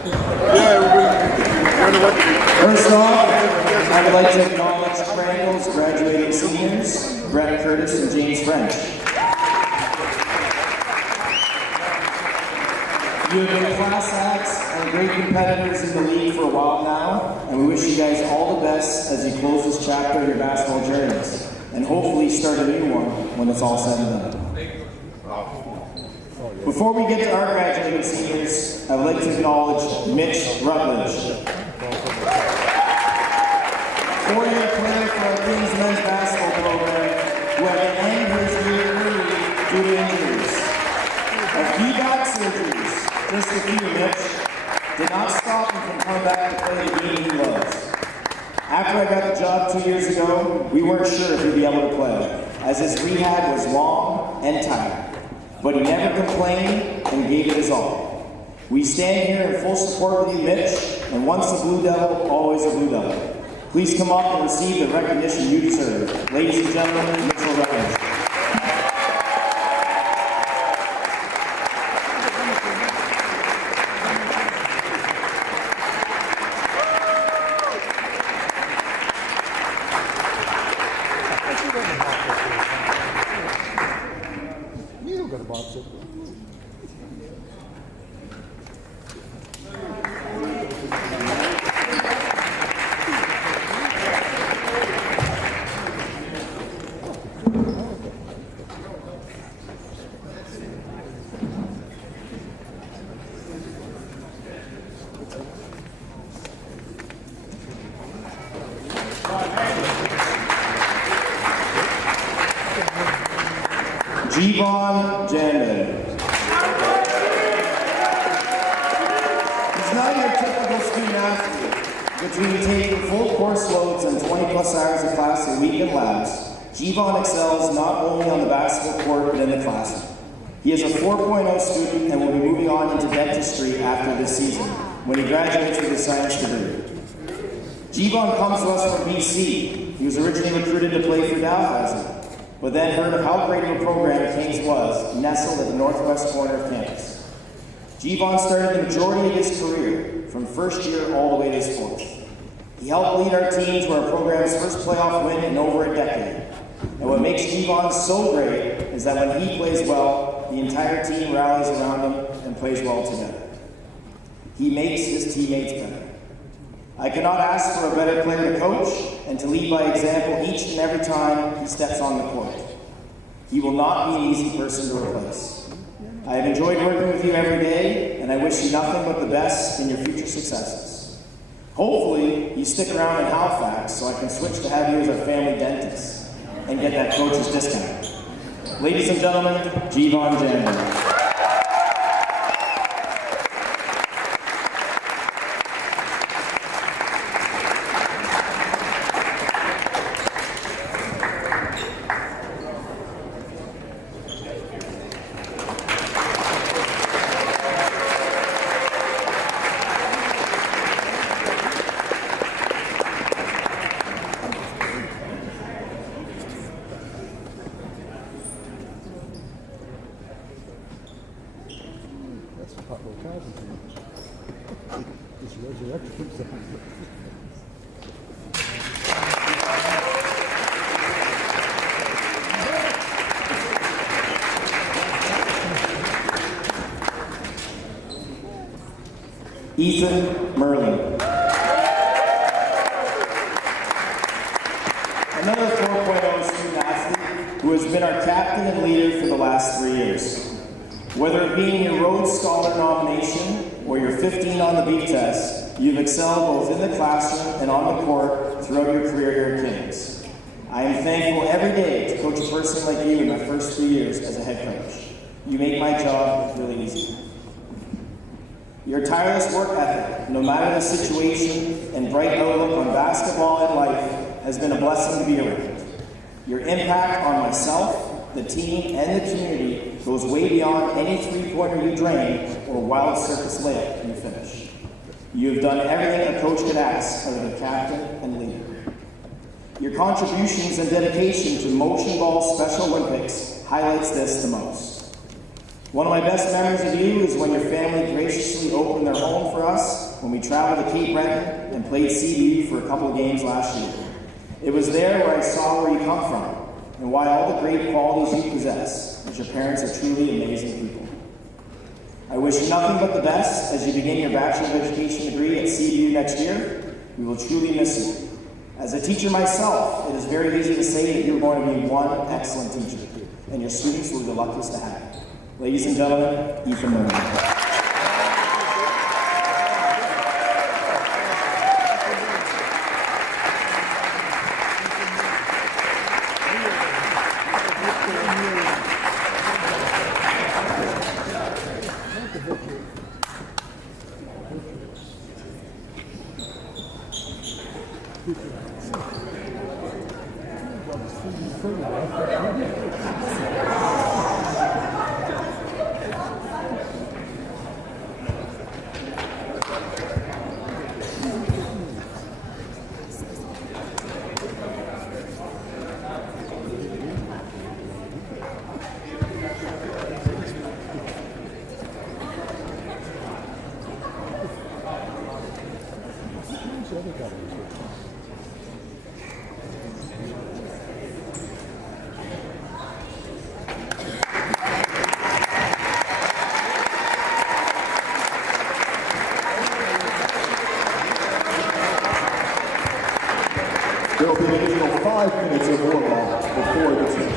First off, I would like to acknowledge Crandall's graduating seniors, Brett Curtis and James French. You have been class acts and great competitors in the league for a while now, and we wish you guys all the best as you close this chapter of your basketball journeys, and hopefully start a new one when it's all said and done. Before we get to our graduating seniors, I would like to acknowledge Mitch Rutledge. 4-year player for our Kings men's basketball program, who had to end his year early due to injuries. A few back surgeries, just a few, Mitch, did not stop him from coming back to play the game he loves. After I got the job 2 years ago, we weren't sure if he'd be able to play, as his rehab was long and tired. But he never complained and gave it his all. We stand here in full support with you, Mitch, and once a Blue Devil, always a Blue Devil. Please come up and receive the recognition you deserve. Ladies and gentlemen, Mitchell Rutledge. Jeevon Jandon. He's not your typical student athlete. Between taking full course loads and 20+ hours of class a week in labs, Jeevon excels not only on the basketball court but in the classroom. He is a 4.0 student and will be moving on into dentistry after this season, when he graduates with a science degree. Jeevon comes to us from BC. He was originally recruited to play for Dalhousie, but then heard of how great of a program Kings was, nestled at the northwest corner of campus. Jeevon started the majority of his career, from first year all the way to his fourth. He helped lead our team to our program's first playoff win in over a decade. And what makes Jeevon so great is that when he plays well, the entire team rallies around him and plays well together. He makes his teammates better. I cannot ask for a better player to coach and to lead by example each and every time he steps on the court. He will not be an easy person to replace. I have enjoyed working with you every day, and I wish you nothing but the best in your future successes. Hopefully, you stick around in Halifax so I can switch to have you as our family dentist and get that coach's discount. Ladies and gentlemen, Jeevon Jandon. Ethan Merlin. Another 4.0 student athlete who has been our captain and leader for the last 3 years. Whether it be in your Rhodes Scholar nomination or your 15 on the beep test, you've excelled both in the classroom and on the court throughout your career here at Kings. I am thankful every day to coach a person like you in my first 3 years as a head coach. You make my job really easy. Your tireless work ethic, no matter the situation, and bright outlook on basketball and life has been a blessing to be around. Your impact on myself, the team, and the community goes way beyond any three-pointer you drain or wild circus layup you finish. You have done everything a coach could ask out of a captain and leader. Your contributions and dedication to Motion Ball Special Olympics highlights this the most. One of my best memories of you is when your family graciously opened their home for us when we traveled to Cape Breton and played CBU for a couple of games last year. It was there where I saw where you come from and why all the great qualities you possess, as your parents are truly amazing people. I wish you nothing but the best as you begin your Bachelor of Education degree at CBU next year. We will truly miss you. As a teacher myself, it is very easy to say that you're going to be one excellent teacher, and your students will be the luckiest to have you. Ladies and gentlemen, Ethan Murray. There will be an additional 5 minutes of warm-up before the team.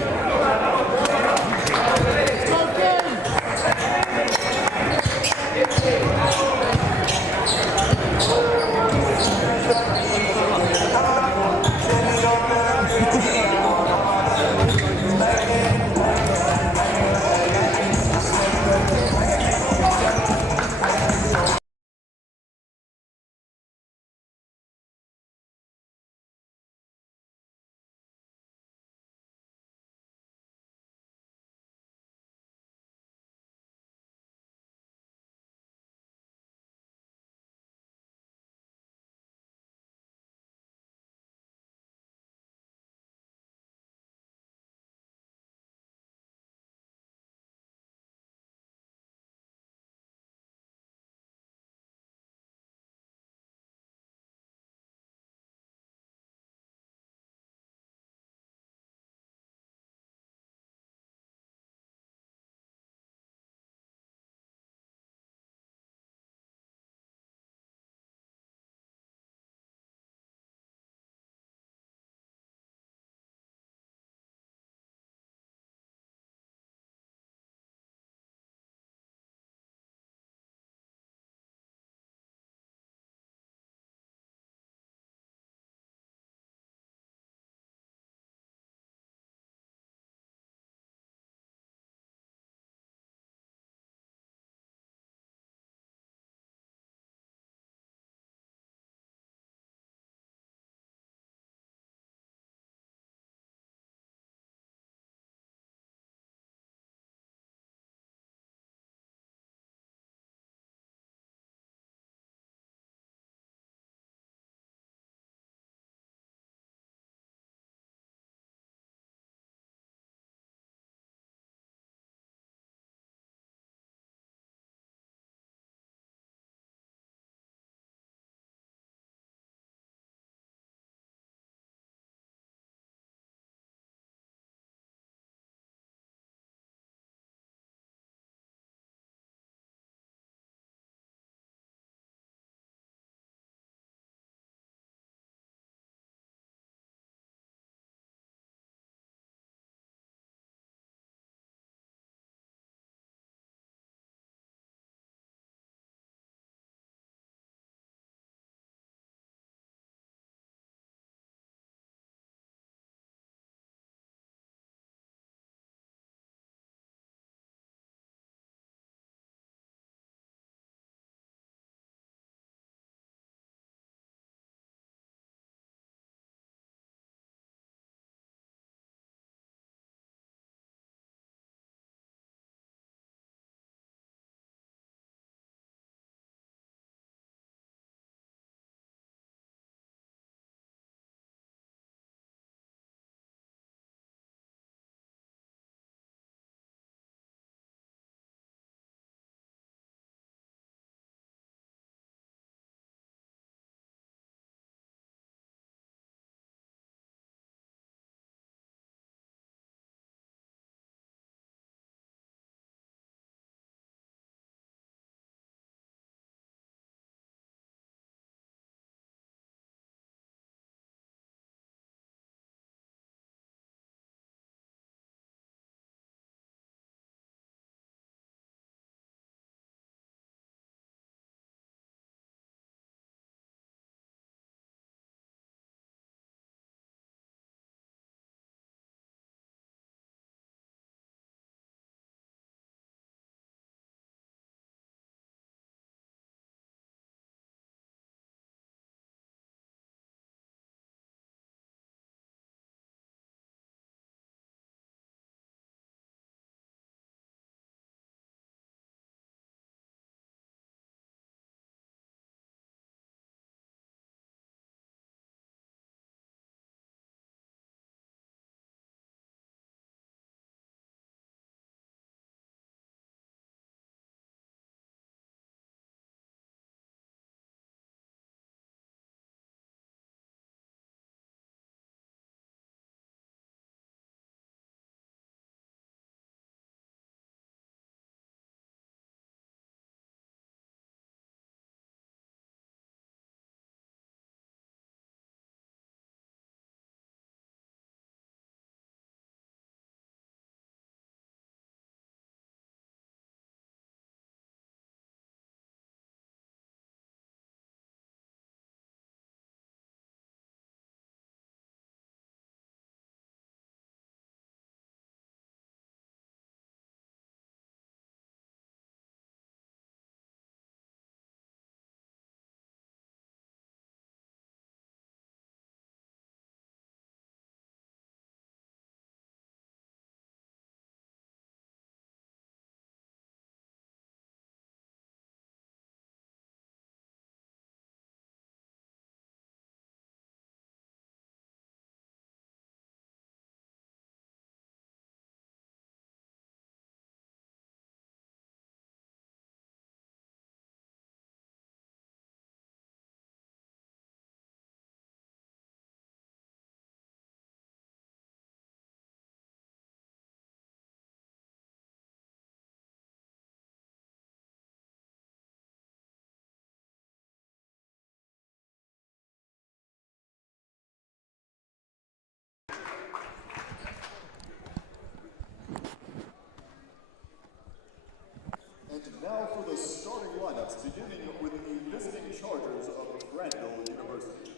now for the starting lineups, beginning with the visiting Chargers of Crandall University.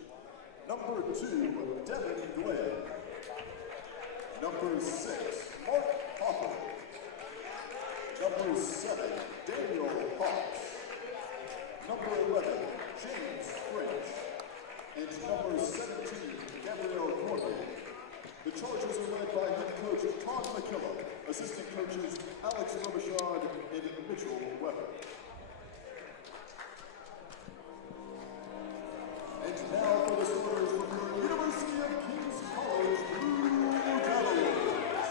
Number 2, Devin Glenn. Number 6, Mark Hopper. Number 7, Daniel Hawks. Number 11, James French. And number 17, Gabrielle Cormier. The Chargers are led by head coach Todd McKillop, assistant coaches Alex Robichaud and Mitchell Weber. And now for the starters from the University of King's College Blue Devils.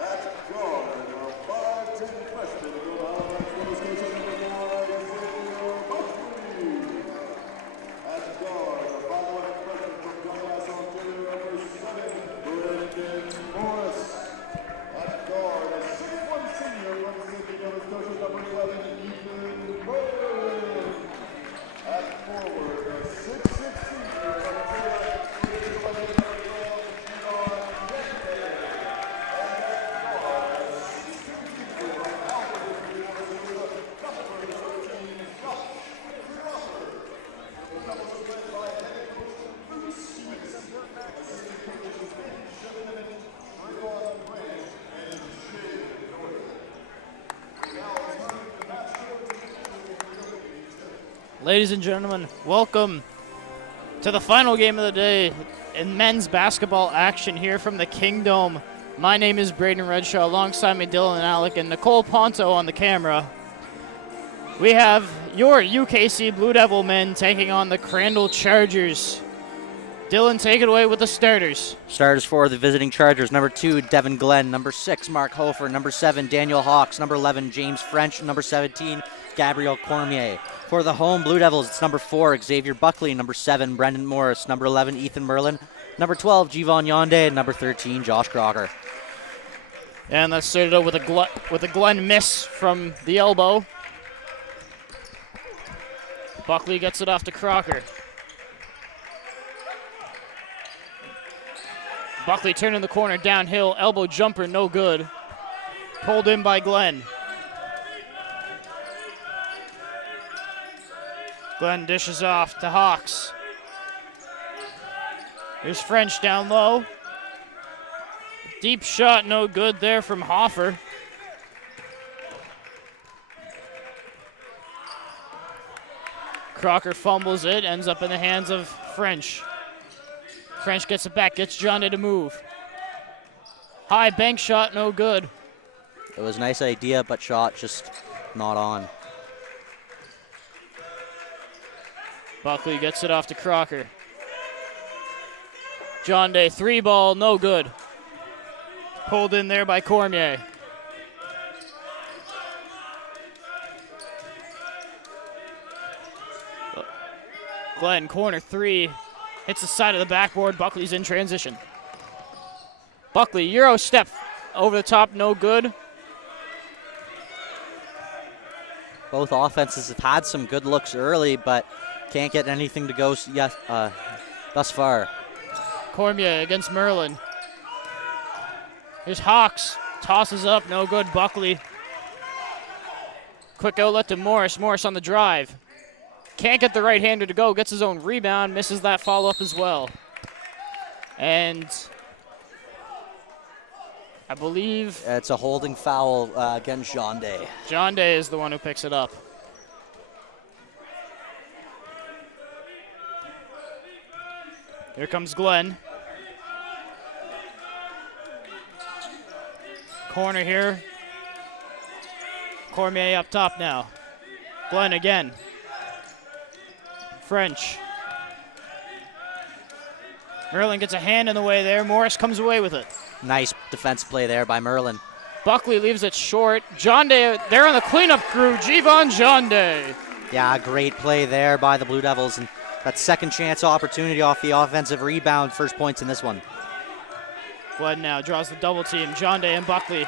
At guard, a 5'10" freshman from Alabama, Station number 9, Xavier Buckley. At guard, a 5'11" freshman from Douglas, Ontario, number 7, Brendan Morris. At guard, a 6'1" senior from Sydney, Nova Scotia, number 11, Ethan Burley. At forward, a 6'6" senior from Ontario, number 11, Ladies and gentlemen, welcome to the final game of the day in men's basketball action here from the Kingdom. My name is Braden Redshaw, alongside me Dylan Alec and Nicole Ponto on the camera. We have your UKC Blue Devil men taking on the Crandall Chargers. Dylan, take it away with the starters. Starters for the visiting Chargers: number 2, Devin Glenn; number 6, Mark Hofer; number 7, Daniel Hawks; number 11, James French; number 17, Gabrielle Cormier. For the home Blue Devils, it's number 4, Xavier Buckley; number 7, Brendan Morris; number 11, Ethan Merlin; number 12, Jivon Yonde; and number 13, Josh Crocker. And that started out with a Glenn miss from the elbow. Buckley gets it off to Crocker. Buckley turning the corner downhill, elbow jumper, no good. Pulled in by Glenn. Glenn dishes off to Hawks. Here's French down low. Deep shot, no good there from Hofer. Crocker fumbles it, ends up in the hands of French. French gets it back, gets Jonde to move. High bank shot, no good. It was a nice idea, but shot just not on. Buckley gets it off to Crocker. Jonde, 3 ball, no good. Pulled in there by Cormier. Glenn, corner 3. Hits the side of the backboard. Buckley's in transition. Buckley, Euro step over the top, no good. Both offenses have had some good looks early, but can't get anything to go thus far. Cormier against Merlin. Here's Hawks. Tosses up, no good. Buckley. Quick outlet to Morris. Morris on the drive. Can't get the right-hander to go. Gets his own rebound. Misses that follow-up as well. And I believe It's a holding foul against Jonde. Jonde is the one who picks it up. Here comes Glenn. Corner here. Cormier up top now. Glenn again. French. Merlin gets a hand in the way there. Morris comes away with it. Nice defense play there by Merlin. Buckley leaves it short. Jonde, they're on the cleanup crew. Jivon Jonde. Yeah, great play there by the Blue Devils, and that second chance opportunity off the offensive rebound. First points in this one. Glenn now draws the double team. Jonde and Buckley.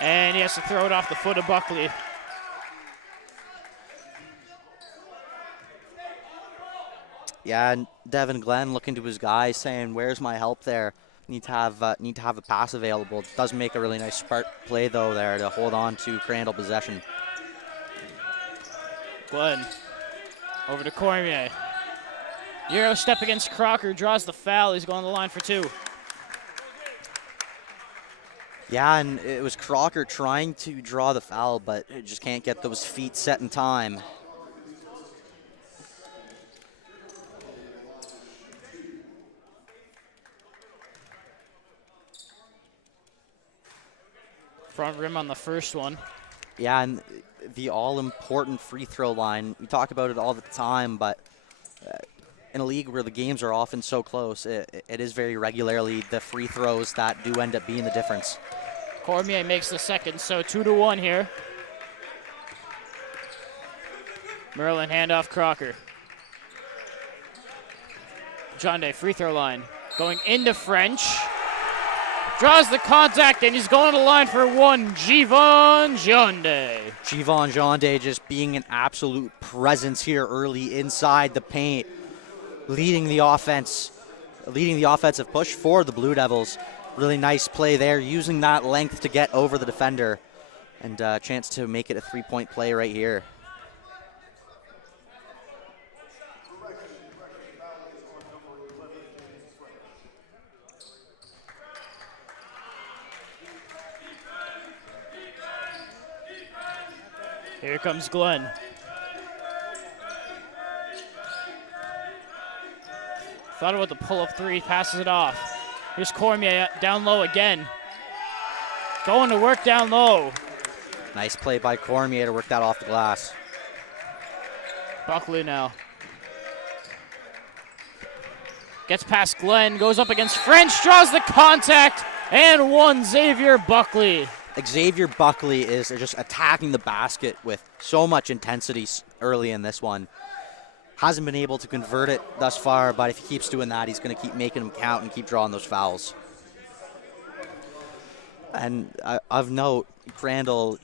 And he has to throw it off the foot of Buckley. Yeah, and Devin Glenn looking to his guys, saying, "Where's my help there? Need to have a pass available." Doesn't make a really nice spark play though there to hold on to Crandall possession. Glenn over to Cormier. Euro step against Crocker, draws the foul. He's going to the line for 2. Yeah, and it was Crocker trying to draw the foul, but it just can't get those feet set in time. Front rim on the first one. Yeah, and the all-important free throw line, we talk about it all the time, but in a league where the games are often so close, it is very regularly the free throws that do end up being the difference. Cormier makes the second, so 2-1 here. Merlin handoff Crocker. John Day free throw line. Going into French. Draws the contact, and he's going to the line for 1. Jivon Jonde. Jivon Jonde just being an absolute presence here early inside the paint, leading the offensive push for the Blue Devils. Really nice play there, using that length to get over the defender, and a chance to make it a 3-point play right here. Here comes Glenn. Thought about the pull-up 3, passes it off. Here's Cormier down low again. Going to work down low. Nice play by Cormier to work that off the glass. Buckley now. Gets past Glenn, goes up against French, draws the contact, and 1 Xavier Buckley. Xavier Buckley is just attacking the basket with so much intensity early in this one. Hasn't been able to convert it thus far, but if he keeps doing that, he's going to keep making them count and keep drawing those fouls. And of note, Crandall,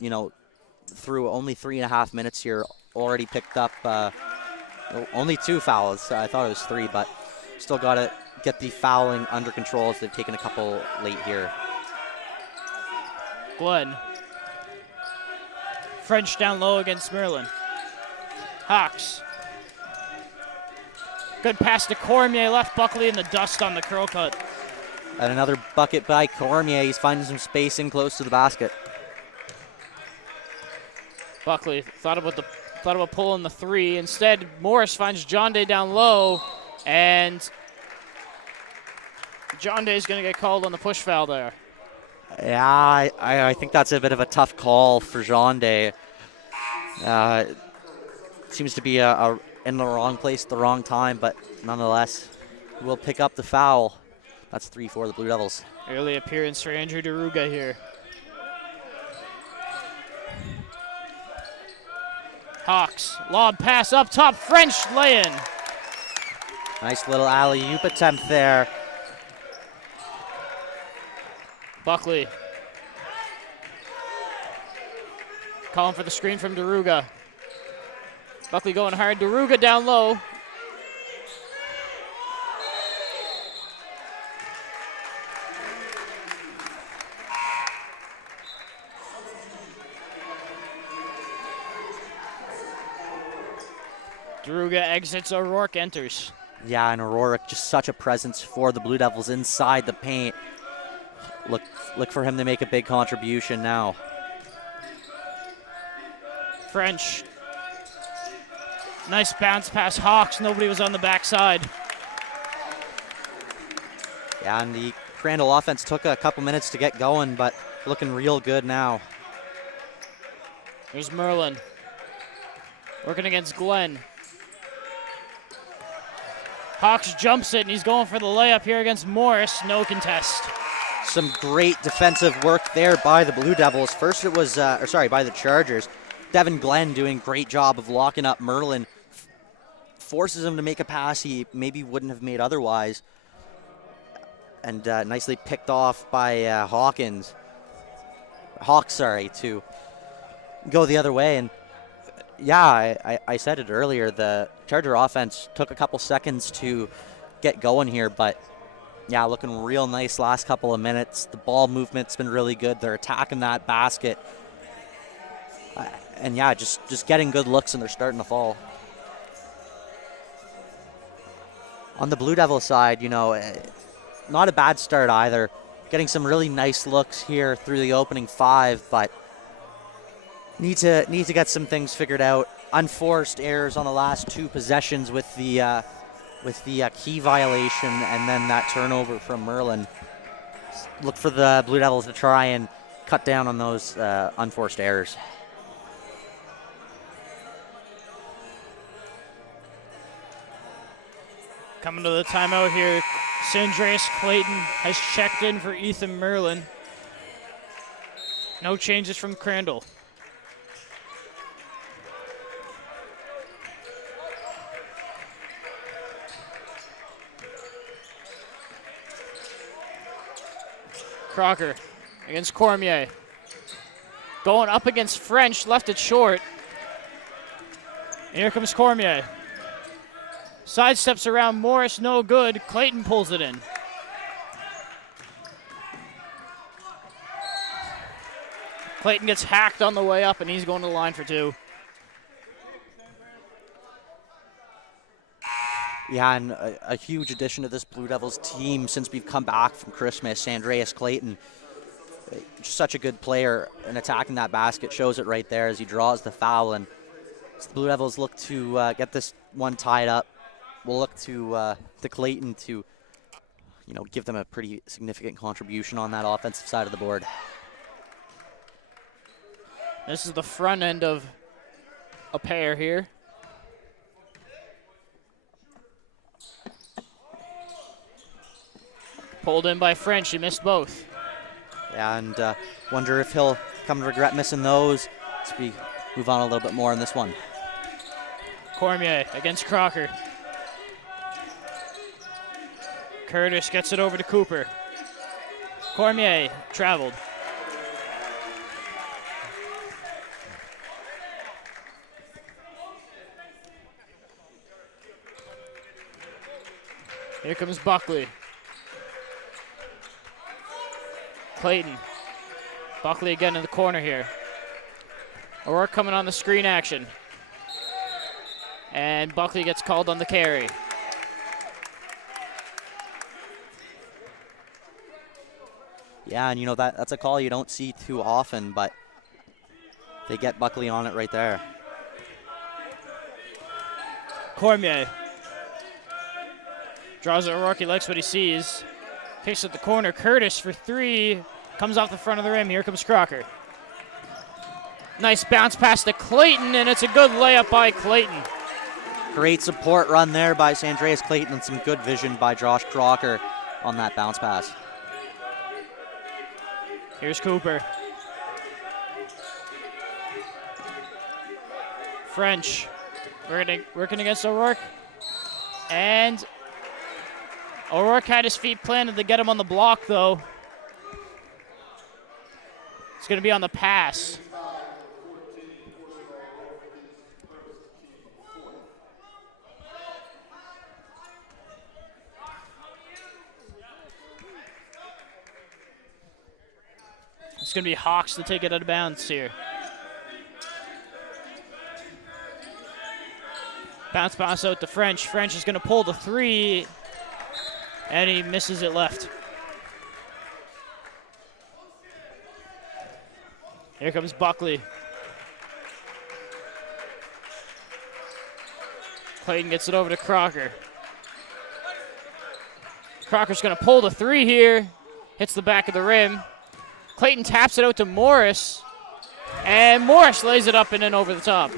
through only 3.5 minutes here, already picked up only 2 fouls. I thought it was 3, but still got to get the fouling under control as they've taken a couple late here. Glenn. French down low against Merlin. Hawks. Good pass to Cormier, left Buckley in the dust on the curl cut. And another bucket by Cormier. He's finding some spacing close to the basket. Buckley thought about pulling the 3. Instead, Morris finds John Day down low, and John Day is going to get called on the push foul there. Yeah, I think that's a bit of a tough call for Jean Day. Seems to be in the wrong place at the wrong time, but nonetheless, we'll pick up the foul. That's 3 for the Blue Devils. Early appearance for Andrew DeRuga here. Hawks, lob pass up top, French lay-in. Nice little alley-oop attempt there. Buckley. Calling for the screen from DeRuga. Buckley going hard, DeRuga down low. DeRuga exits, O'Rourke enters. Yeah, and O'Rourke just such a presence for the Blue Devils inside the paint. Look for him to make a big contribution now. French. Nice bounce pass, Hawks. Nobody was on the backside. Yeah, and the Crandall offense took a couple minutes to get going, but looking real good now. There's Merlin. Working against Glenn. Hawks jumps it, and he's going for the layup here against Morris. No contest. Some great defensive work there by the Blue Devils. First it was, by the Chargers. Devin Glenn doing a great job of locking up Merlin. Forces him to make a pass he maybe wouldn't have made otherwise. And nicely picked off by Hawks, to go the other way. And yeah, I said it earlier, the Charger offense took a couple seconds to get going here, but yeah, looking real nice last couple of minutes. The ball movement's been really good. They're attacking that basket. And yeah, just getting good looks, and they're starting to fall. On the Blue Devil side, not a bad start either. Getting some really nice looks here through the opening 5, but need to get some things figured out. Unforced errors on the last 2 possessions with the key violation and then that turnover from Merlin. Look for the Blue Devils to try and cut down on those unforced errors. Coming to the timeout here, Sandreas Clayton has checked in for Ethan Merlin. No changes from Crandall. Crocker against Cormier. Going up against French, left it short. And here comes Cormier. Sidesteps around Morris, no good. Clayton pulls it in. Clayton gets hacked on the way up, and he's going to the line for 2. Yeah, and a huge addition to this Blue Devils team since we've come back from Christmas. Andreas Clayton, just such a good player, and attacking that basket shows it right there as he draws the foul. And as the Blue Devils look to get this one tied up, we'll look to Clayton to, give them a pretty significant contribution on that offensive side of the board. This is the front end of a pair here. Pulled in by French, he missed both. Yeah, and wonder if he'll come to regret missing those as we move on a little bit more in this one. Cormier against Crocker. Curtis gets it over to Cooper. Cormier traveled. Here comes Buckley. Clayton. Buckley again in the corner here. O'Rourke coming on the screen action. And Buckley gets called on the carry. Yeah, and that's a call you don't see too often, but they get Buckley on it right there. Cormier. Draws it O'Rourke, he likes what he sees. Kicks at the corner, Curtis for 3. Comes off the front of the rim, here comes Crocker. Nice bounce pass to Clayton, and it's a good layup by Clayton. Great support run there by Sandreas Clayton and some good vision by Josh Crocker on that bounce pass. Here's Cooper. French working against O'Rourke. And O'Rourke had his feet planted to get him on the block, though. It's going to be on the pass. It's going to be Hawks to take it out of bounds here. Bounce pass out to French. French is going to pull the 3, and he misses it left. Here comes Buckley. Clayton gets it over to Crocker. Crocker's going to pull the 3 here. Hits the back of the rim. Clayton taps it out to Morris. And Morris lays it up and in over the top.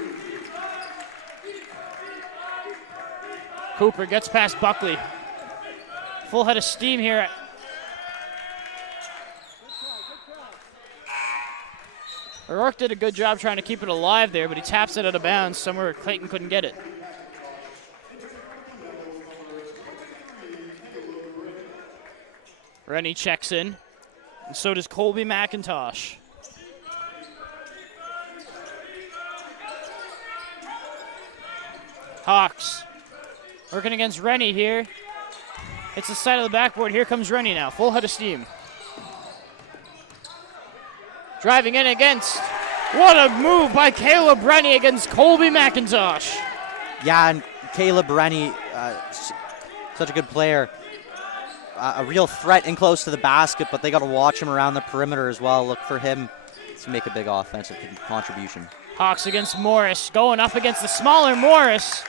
Cooper gets past Buckley. Full head of steam here. O'Rourke did a good job trying to keep it alive there, but he taps it out of bounds somewhere where Clayton couldn't get it. Rennie checks in, and so does Colby McIntosh. Hawks working against Rennie here. It's the side of the backboard. Here comes Rennie now. Full head of steam. Driving in against What a move by Caleb Rennie against Colby McIntosh. Yeah, and Caleb Rennie, such a good player. A real threat in close to the basket, but they got to watch him around the perimeter as well. Look for him to make a big offensive contribution. Hawks against Morris, going up against the smaller Morris.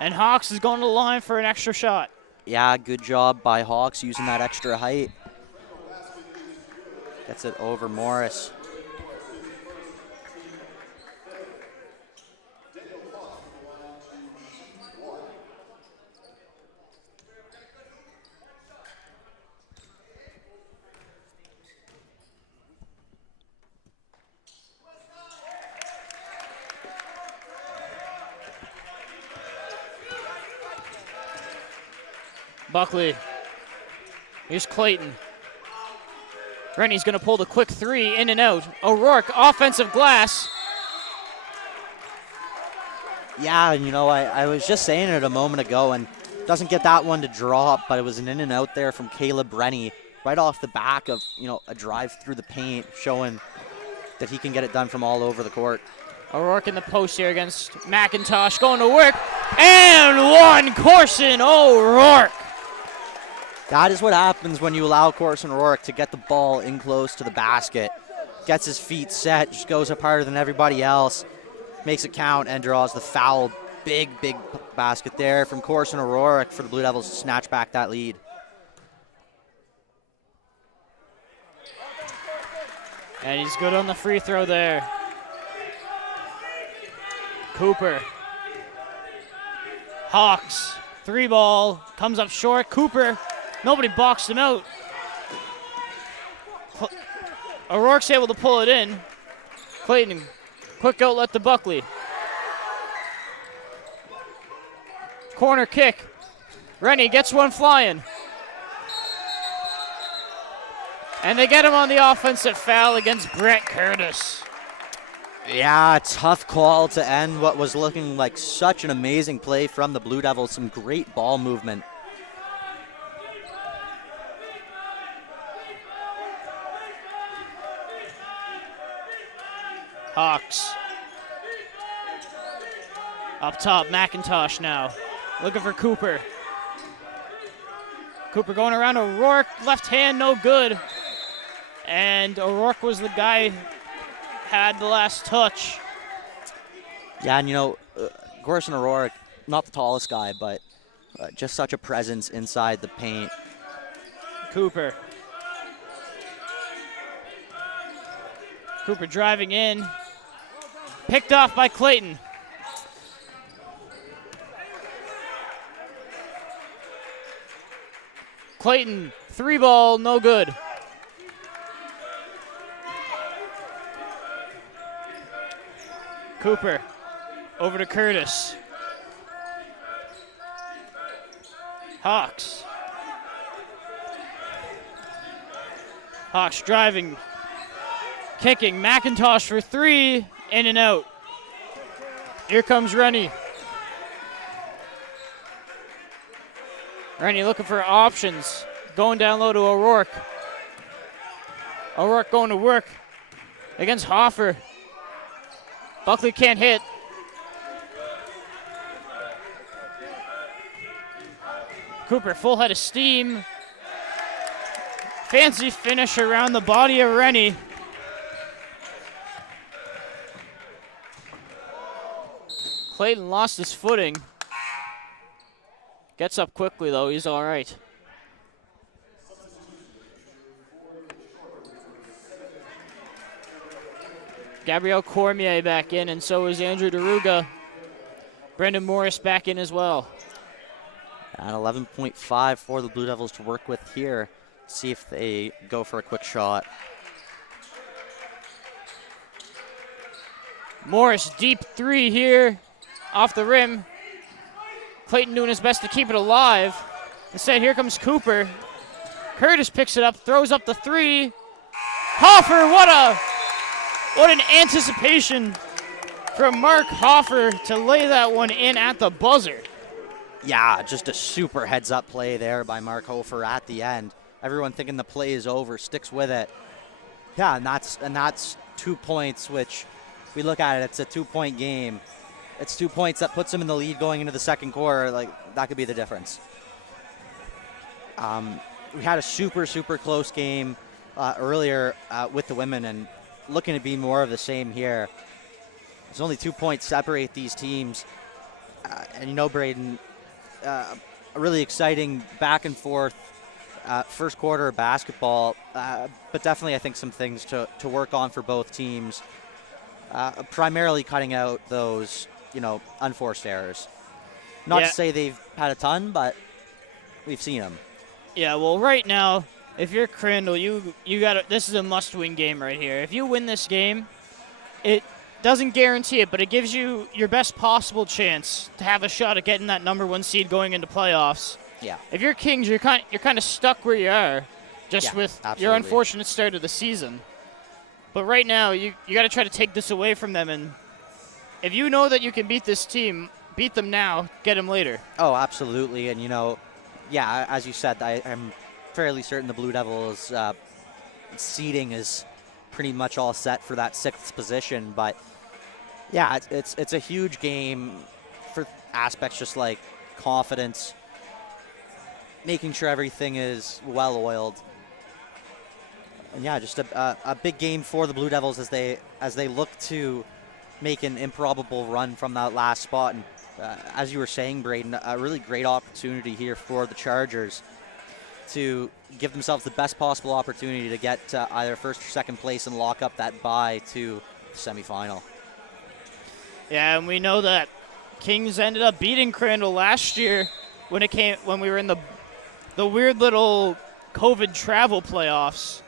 And Hawks is going to the line for an extra shot. Yeah, good job by Hawks using that extra height. Gets it over Morris. Buckley. Here's Clayton. Rennie's going to pull the quick three in and out. O'Rourke, offensive glass. Yeah, you know, I was just saying it a moment ago, and doesn't get that one to drop, but it was an in and out there from Caleb Rennie, right off the back of, you know, a drive through the paint, showing that he can get it done from all over the court. O'Rourke in the post here against McIntosh, going to work, and one, Corson O'Rourke. That is what happens when you allow Corson O'Rourke to get the ball in close to the basket. Gets his feet set, just goes up harder than everybody else, makes it count, and draws the foul. Big basket there from Corson O'Rourke for the Blue Devils to snatch back that lead. And he's good on the free throw there. Cooper. Hawks, three ball, comes up short. Cooper, nobody boxed him out. O'Rourke's able to pull it in. Clayton, quick outlet to Buckley. Corner kick. Rennie gets one flying. And they get him on the offensive foul against Brett Curtis. Yeah, tough call to end what was looking like such an amazing play from the Blue Devils. Some great ball movement. Hawks. Up top, McIntosh now. Looking for Cooper. Cooper going around O'Rourke. Left hand, no good. And O'Rourke was the guy who had the last touch. Yeah, and you know, Corson O'Rourke, not the tallest guy, but just such a presence inside the paint. Cooper. Cooper driving in. Picked off by Clayton. Clayton, three ball, no good. Cooper, over to Curtis. Hawks. Hawks driving, kicking. McIntosh for three, in and out. Here comes Rennie. Rennie looking for options. Going down low to O'Rourke. O'Rourke going to work against Hoffer. Buckley can't hit. Cooper, full head of steam. Fancy finish around the body of Rennie. Clayton lost his footing. Gets up quickly, though. He's all right. Gabriel Cormier back in, and so is Andrew DeRuga. Brendan Morris back in as well. And 11.5 for the Blue Devils to work with here. See if they go for a quick shot. Morris, deep three here, off the rim. Clayton doing his best to keep it alive. Instead, here comes Cooper. Curtis picks it up, throws up the three. Hoffer, what an anticipation from Mark Hoffer to lay that one in at the buzzer. Yeah, just a super heads-up play there by Mark Hofer at the end. Everyone thinking the play is over, sticks with it. Yeah, and that's 2 points, which we look at it, it's a 2-point game. It's 2 points that puts them in the lead going into the second quarter. Like, that could be the difference. We had a super close game earlier with the women, and looking to be more of the same here. There's only 2 points separate these teams. And you know, Braden, a really exciting back and forth first quarter of basketball, but definitely I think some things to work on for both teams. Primarily cutting out those, unforced errors. Not to say they've had a ton, but we've seen them. Yeah, well, right now, if you're Crandall, you got this is a must-win game right here. If you win this game, it doesn't guarantee it, but it gives you your best possible chance to have a shot at getting that number 1 seed going into playoffs. Yeah. If you're Kings, you're kind of stuck where you are, just with absolutely. your unfortunate start of the season. But right now, you got to try to take this away from them, and if you know that you can beat this team, beat them now, get them later. Oh, absolutely, and as you said, I'm fairly certain the Blue Devils' seeding is pretty much all set for that 6th position. But yeah, it's a huge game for aspects just like confidence, making sure everything is well oiled, and yeah, just a big game for the Blue Devils as they look to make an improbable run from that last spot. And as you were saying, Braden, a really great opportunity here for the Chargers to give themselves the best possible opportunity to get either first or second place and lock up that bye to the semifinal. Yeah, and we know that Kings ended up beating Crandall last year when we were in the weird little COVID travel playoffs.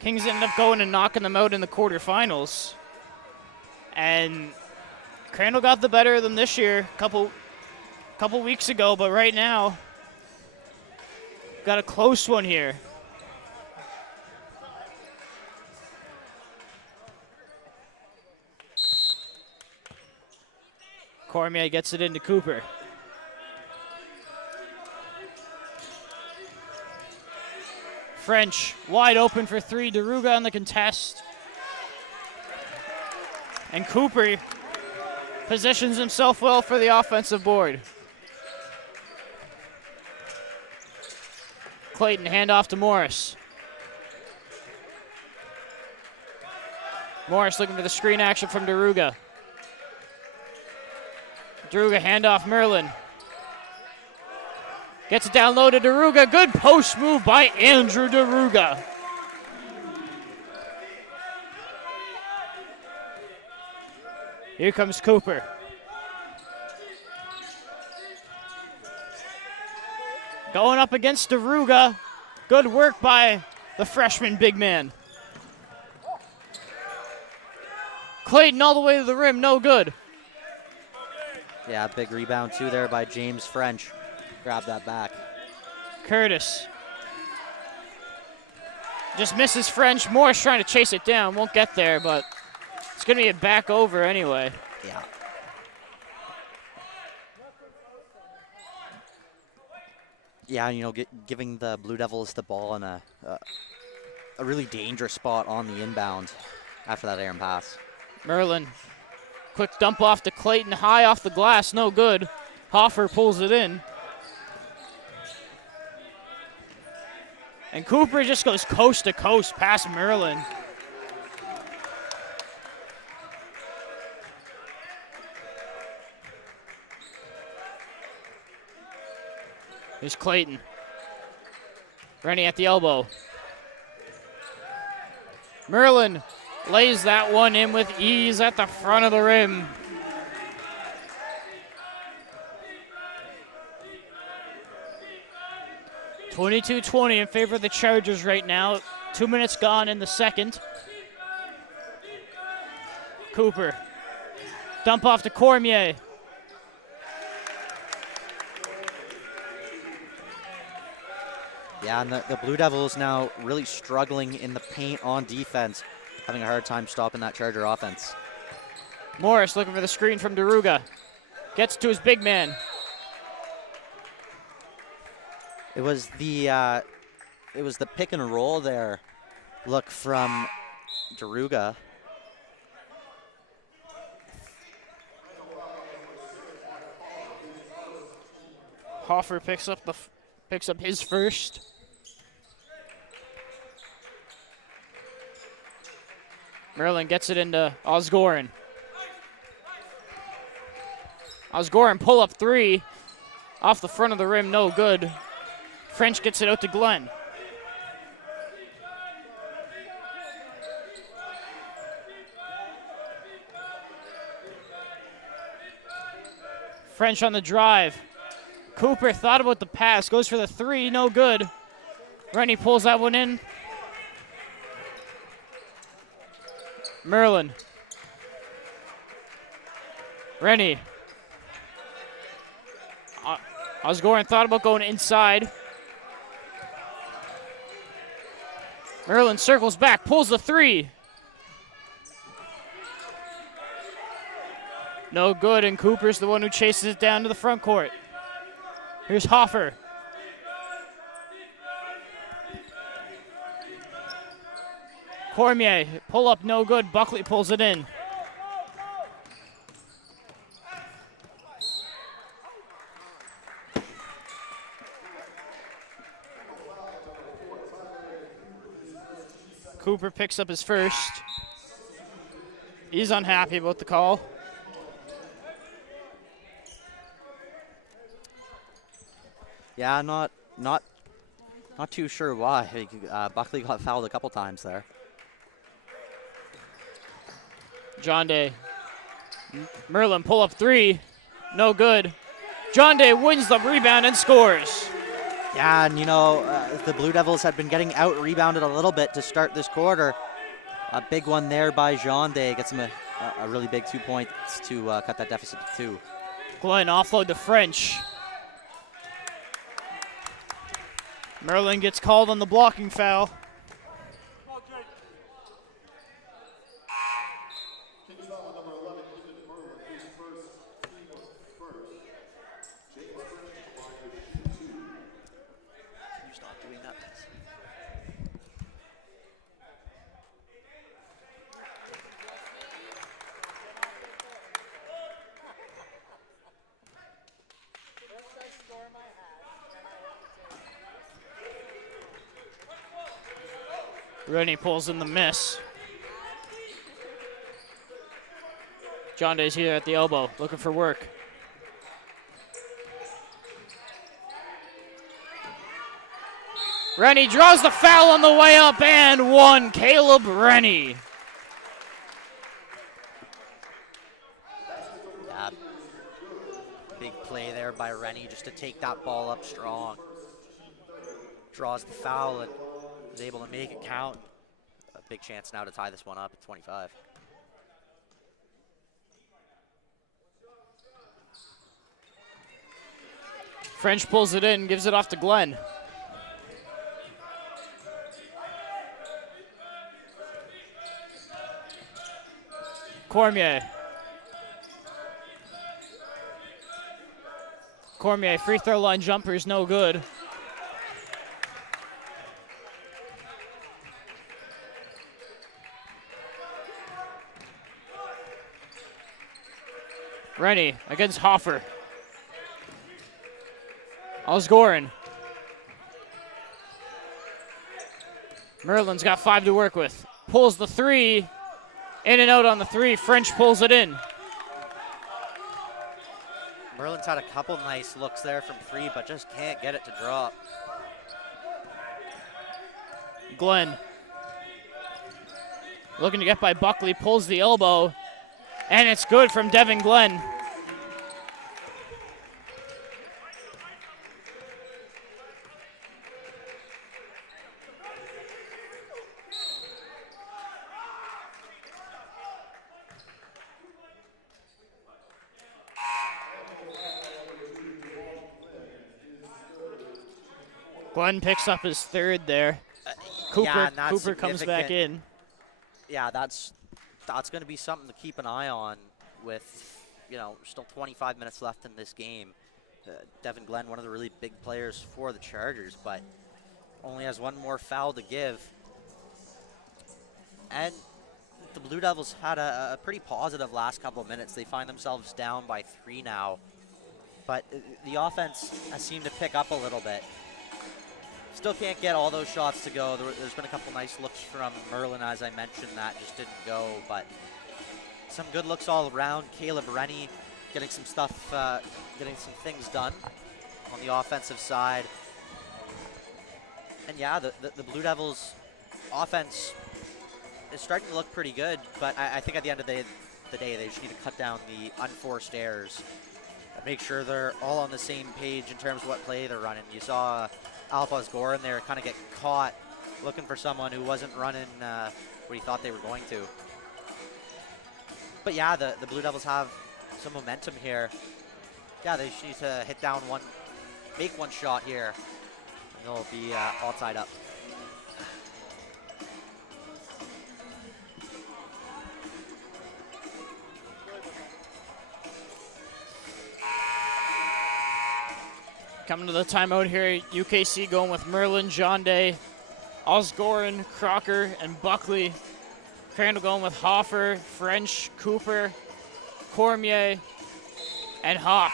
Kings ended up going and knocking them out in the quarterfinals. And Crandall got the better of them this year, couple weeks ago, but right now, got a close one here. Cormier gets it into Cooper. French wide open for 3. Deruga on the contest. And Cooper positions himself well for the offensive board. Clayton, handoff to Morris. Morris looking for the screen action from Deruga. Deruga, handoff Merlin. Gets it down low to Deruga. Good post move by Andrew Deruga. Here comes Cooper. Going up against Deruga. Good work by the freshman big man. Clayton all the way to the rim, no good. Yeah, big rebound too there by James French. Grab that back. Curtis. Just misses French. Morris trying to chase it down. Won't get there, but it's going to be a back over anyway. Yeah. Yeah, giving the Blue Devils the ball in a really dangerous spot on the inbound after that errant pass. Merlin, quick dump off to Clayton, high off the glass, no good. Hoffer pulls it in. And Cooper just goes coast to coast past Merlin. Here's Clayton. Rennie at the elbow. Merlin lays that one in with ease at the front of the rim. (22-20) in favor of the Chargers right now. 2 minutes gone in the second. Cooper. Dump off to Cormier. Yeah, and the Blue Devils now really struggling in the paint on defense, having a hard time stopping that Charger offense. Morris looking for the screen from Deruga. Gets to his big man. It was the pick and roll there. Look from Daruga. Hoffer picks up his first. Maryland gets it into Osgoren. Osgoren pull up 3 off the front of the rim, no good. French gets it out to Glenn. French on the drive. Cooper thought about the pass, goes for the 3, no good. Rennie pulls that one in. Merlin. Rennie. Osgoren thought about going inside. Merlin circles back, pulls the 3. No good, and Cooper's the one who chases it down to the front court. Here's Hoffer. Cormier, pull up, no good. Buckley pulls it in. Cooper picks up his first. He's unhappy about the call. Yeah, not too sure why. Buckley got fouled a couple times there. John Day. Merlin pull up 3. No good. John Day wins the rebound and scores. Yeah, and the Blue Devils had been getting out-rebounded a little bit to start this quarter. A big one there by Jean Day gets him a really big 2 points to cut that deficit to 2. Glenn offload to French. Merlin gets called on the blocking foul. Rennie pulls in the miss. John Day's here at the elbow, looking for work. Rennie draws the foul on the way up and 1. Caleb Rennie. Yeah, big play there by Rennie just to take that ball up strong. Draws the foul and is able to make it count. A big chance now to tie this one up at 25. French pulls it in, gives it off to Glenn. Cormier. Cormier, free throw line jumper is no good. Rennie against Hoffer. Osgoren. Merlin's got 5 to work with. Pulls the 3. In and out on the 3. French pulls it in. Merlin's had a couple nice looks there from 3, but just can't get it to drop. Glenn. Looking to get by Buckley. Pulls the elbow. And it's good from Devin Glenn. Glenn picks up his 3rd there. Cooper comes back in. Yeah, that's going to be something to keep an eye on with, still 25 minutes left in this game. Devin Glenn, one of the really big players for the Chargers, but only has 1 more foul to give. And the Blue Devils had a pretty positive last couple of minutes. They find themselves down by 3 now. But the offense has seemed to pick up a little bit. Still can't get all those shots to go. There's been a couple nice looks from Merlin, as I mentioned, that just didn't go. But some good looks all around. Caleb Rennie getting some stuff, getting some things done on the offensive side. And yeah, the Blue Devils offense is starting to look pretty good, but I think at the end of the day, they just need to cut down the unforced errors and make sure they're all on the same page in terms of what play they're running. You saw Alpha's Goran there kind of get caught looking for someone who wasn't running what he thought they were going to. But yeah, the Blue Devils have some momentum here. Yeah, they just need to hit down one, make one shot here, and they'll be all tied up. Coming to the timeout here, UKC going with Merlin, John Day, Osgoran, Crocker, and Buckley. Crandall going with Hoffer, French, Cooper, Cormier, and Hawk.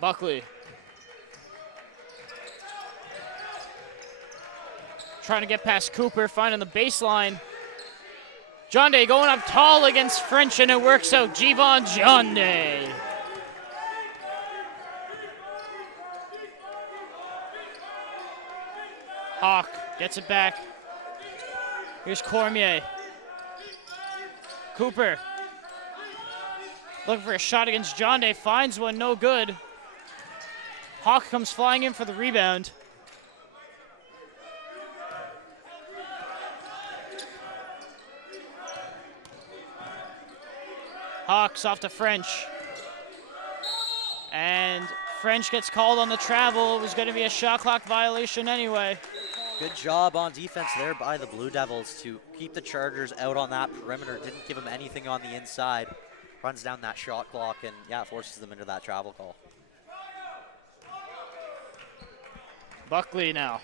Buckley. Trying to get past Cooper, finding the baseline. John Day going up tall against French, and it works out. Jevon John Day. Hawk gets it back. Here's Cormier. Cooper. Looking for a shot against John Day, finds one, no good. Hawk comes flying in for the rebound. Hawks off to French. And French gets called on the travel. It was going to be a shot clock violation anyway. Good job on defense there by the Blue Devils to keep the Chargers out on that perimeter. Didn't give them anything on the inside. Runs down that shot clock and, yeah, forces them into that travel call. Buckley now.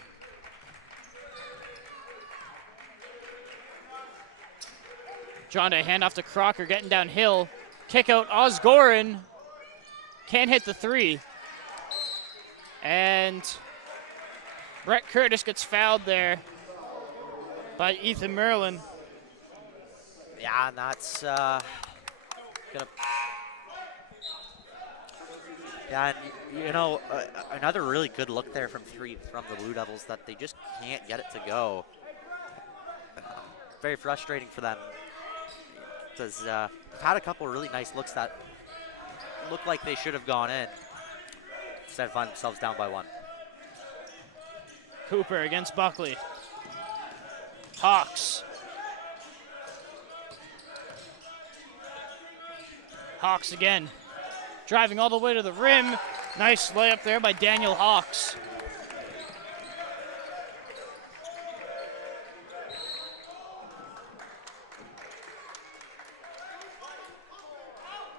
John Day hand off to Crocker, getting downhill. Kick out Osgoran. Can't hit the three. And Brett Curtis gets fouled there by Ethan Merlin. Yeah, and that's gonna. Yeah, and you know, another really good look there from three from the Blue Devils that they just can't get it to go. Very frustrating for them because they've had a couple really nice looks that look like they should have gone in. Instead, find themselves down by one. Cooper against Buckley. Hawks. Hawks again. Driving all the way to the rim. Nice layup there by Daniel Hawks.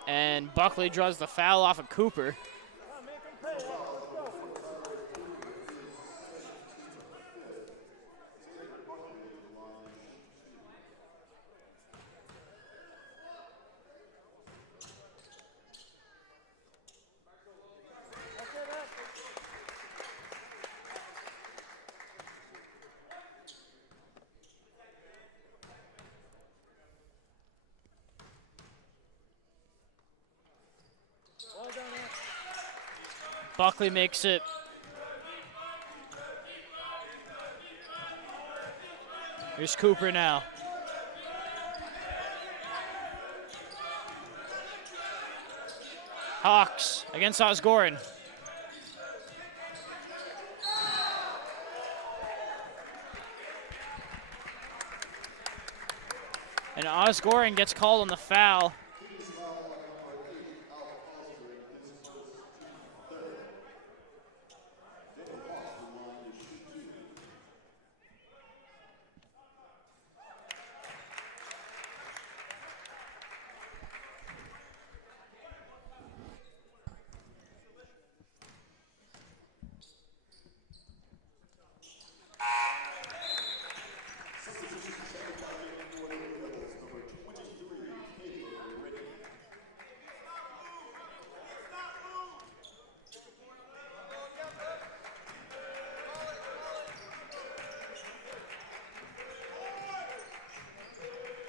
And Buckley draws the foul off of Cooper. Buckley makes it. Here's Cooper now. Hawks against Osgoran. And Osgoring gets called on the foul.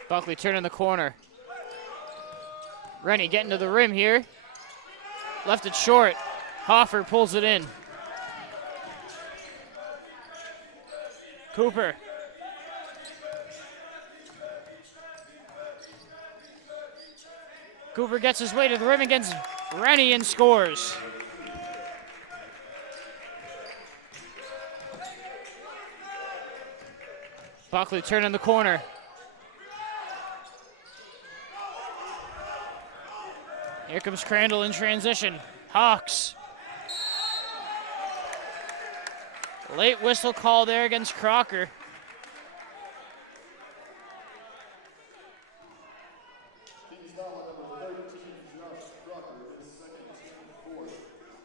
Buckley turning the corner. Rennie getting to the rim here. Left it short. Hoffer pulls it in. Cooper. Cooper gets his way to the rim against Rennie and scores. Buckley turning the corner. Here comes Crandall in transition. Hawks. Late whistle call there against Crocker. Team's foul on number 13, Josh Crocker, his second team fourth.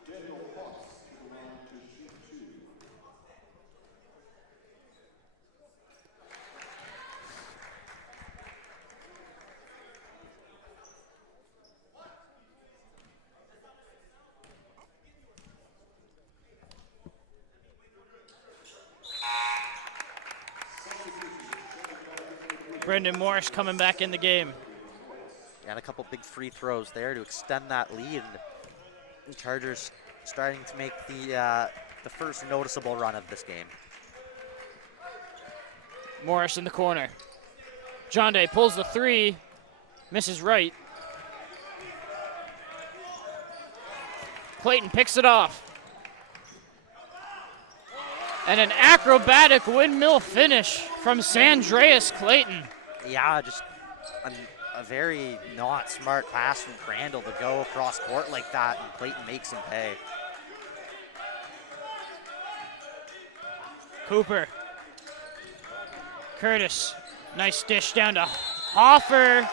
Daniel Hawks to the line to shoot two. Brendan Morris coming back in the game. And a couple big free throws there to extend that lead. And the Chargers starting to make the first noticeable run of this game. Morris in the corner. John Day pulls the three, misses right. Clayton picks it off. And an acrobatic windmill finish from Sandreas Clayton. Yeah, just a very not smart pass from Crandall to go across court like that, and Clayton makes him pay. Cooper. Curtis. Nice dish down to Hoffer.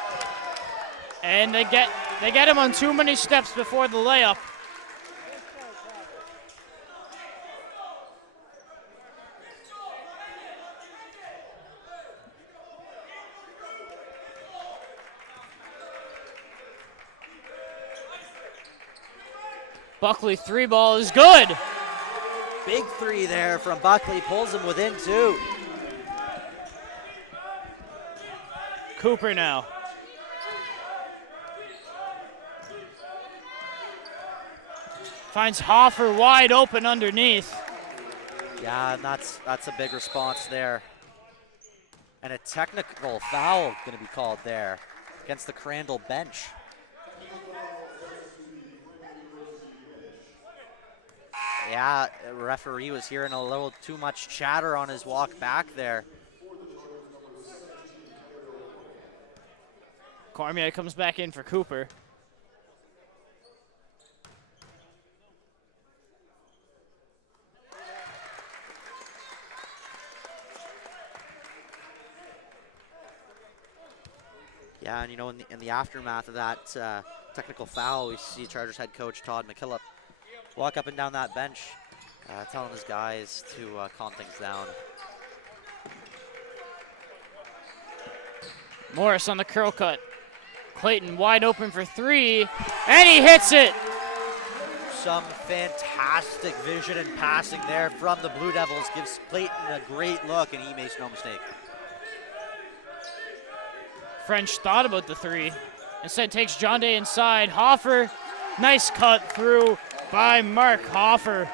And they get him on too many steps before the layup. Buckley three ball is good. Big three there from Buckley, pulls him within two. Cooper now. Finds Hoffer wide open underneath. Yeah, and that's a big response there. And a technical foul going to be called there against the Crandall bench. Yeah, referee was hearing a little too much chatter on his walk back there. Cormier comes back in for Cooper. Yeah, and you know, in the aftermath of that technical foul, we see Chargers head coach Todd McKillop walk up and down that bench, telling his guys to calm things down. Morris on the curl cut. Clayton wide open for three, and he hits it. Some fantastic vision and passing there from the Blue Devils. Gives Clayton a great look, and he makes no mistake. French thought about the three. Instead takes John Day inside. Hoffer, nice cut through by Mark Hoffer.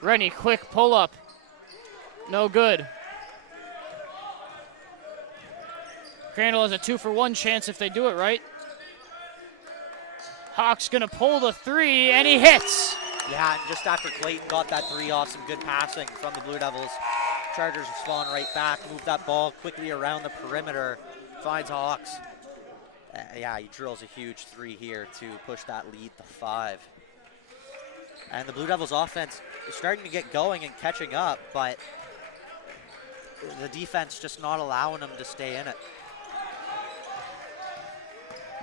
Rennie, quick pull up. No good. Crandall has a 2-for-1 chance if they do it right. Hawk's gonna pull the three, and he hits. Yeah, and just after Clayton got that three off, some good passing from the Blue Devils. Chargers have fallen right back, moved that ball quickly around the perimeter, finds Hawks. Yeah, he drills a huge 3 here to push that lead to 5. And the Blue Devils offense is starting to get going and catching up, but the defense just not allowing them to stay in it.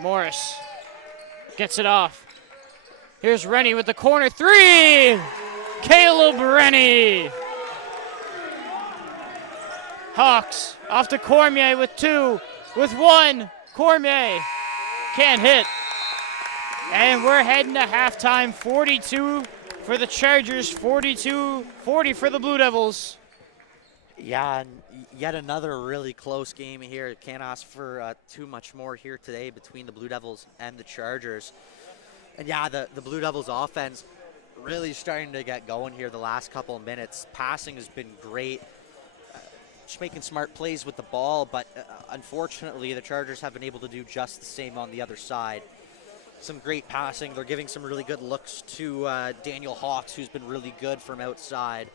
Morris gets it off. Here's Rennie with the corner 3. Caleb Rennie. Hawks off to Cormier with 2, with 1. Cormier can't hit. And we're heading to halftime. 42 for the Chargers, 40 for the Blue Devils. Yeah, and yet another really close game here. Can't ask for too much more here today between the Blue Devils and the Chargers. And yeah, the Blue Devils offense really starting to get going here the last couple of minutes. Passing has been great. Just making smart plays with the ball, but unfortunately the Chargers have been able to do just the same on the other side. Some great passing. They're giving some really good looks to Daniel Hawks, who's been really good from outside.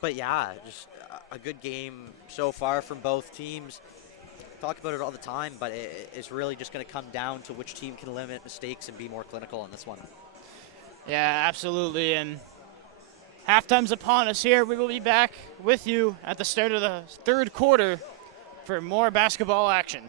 But yeah, just a good game so far from both teams. Talk about it all the time, but it's really just going to come down to which team can limit mistakes and be more clinical in this one. Yeah, absolutely. And halftime's upon us here. We will be back with you at the start of the third quarter for more basketball action.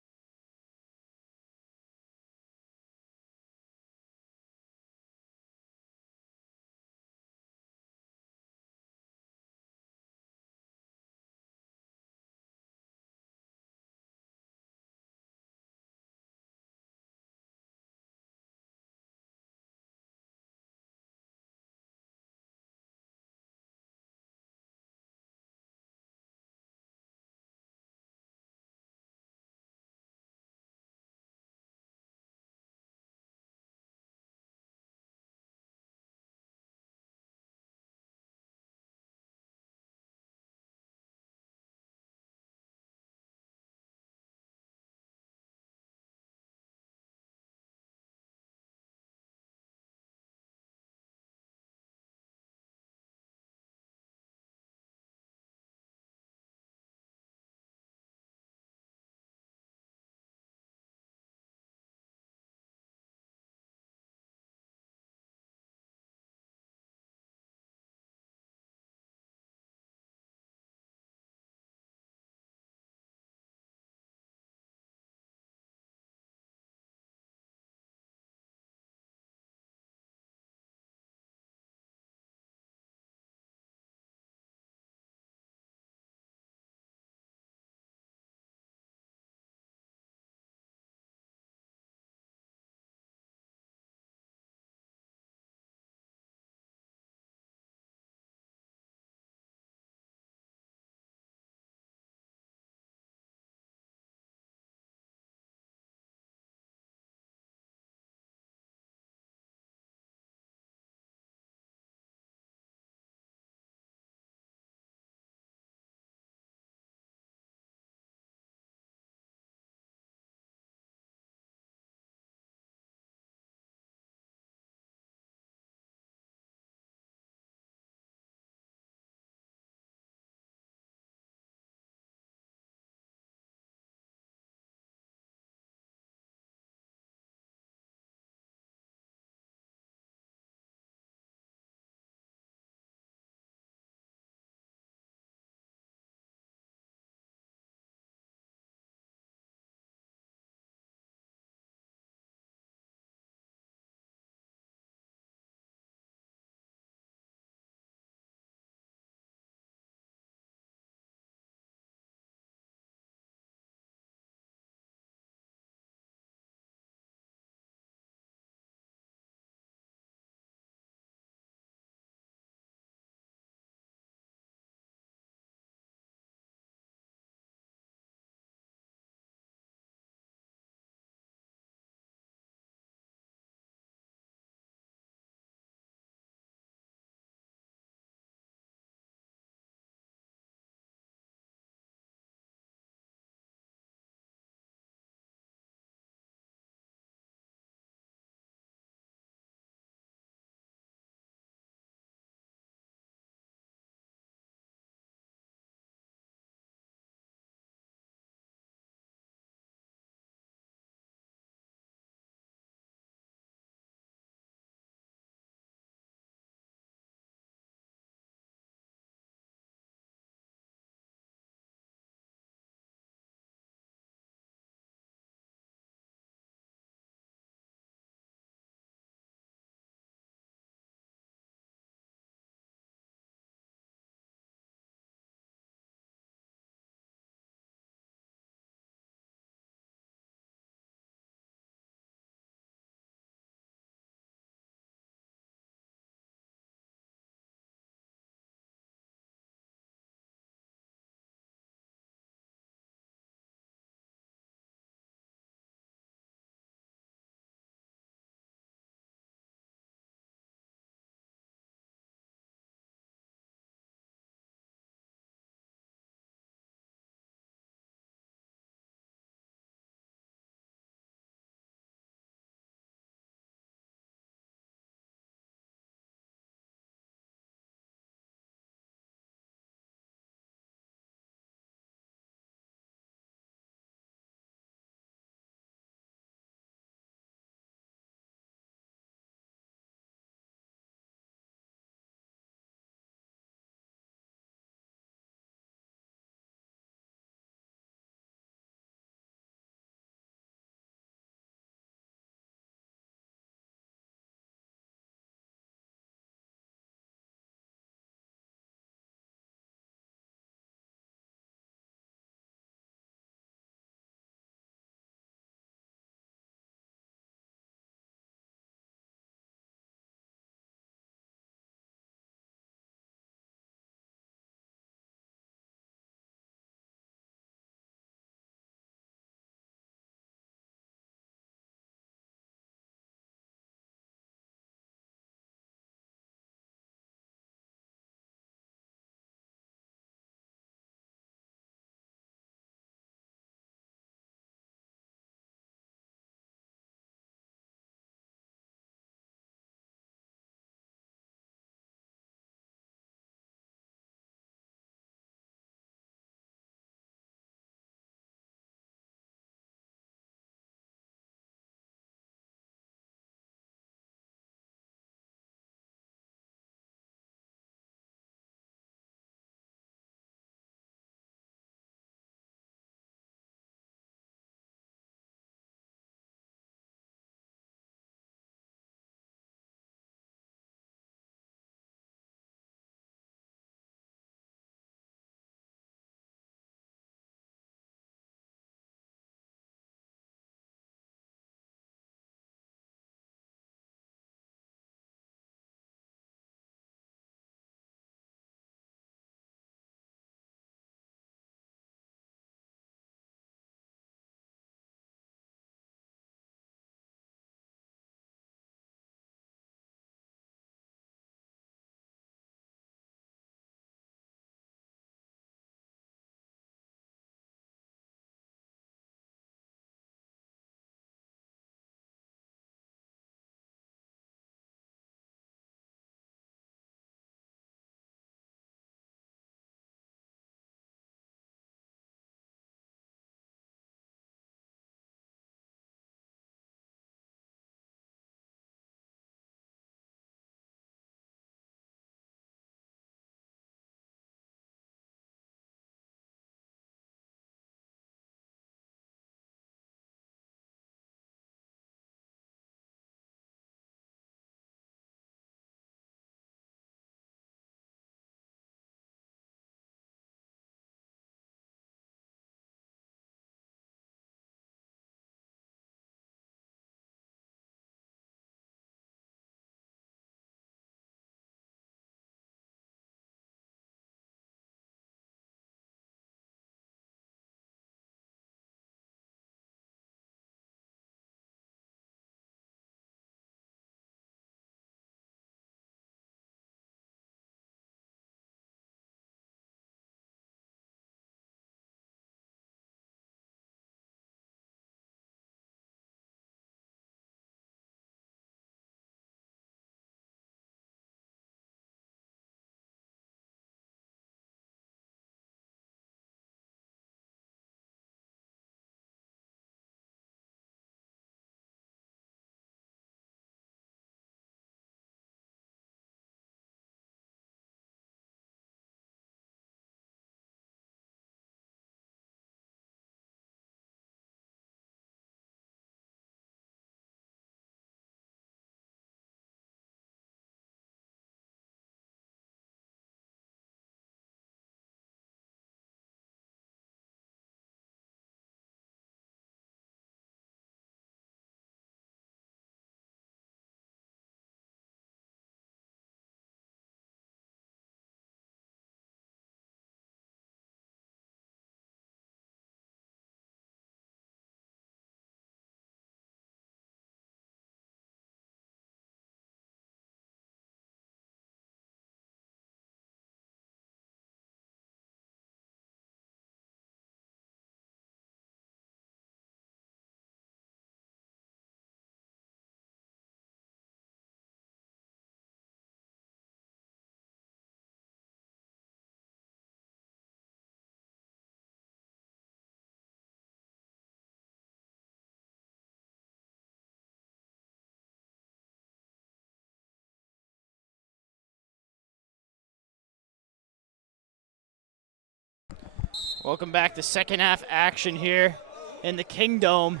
Welcome back to second half action here in the Kingdom.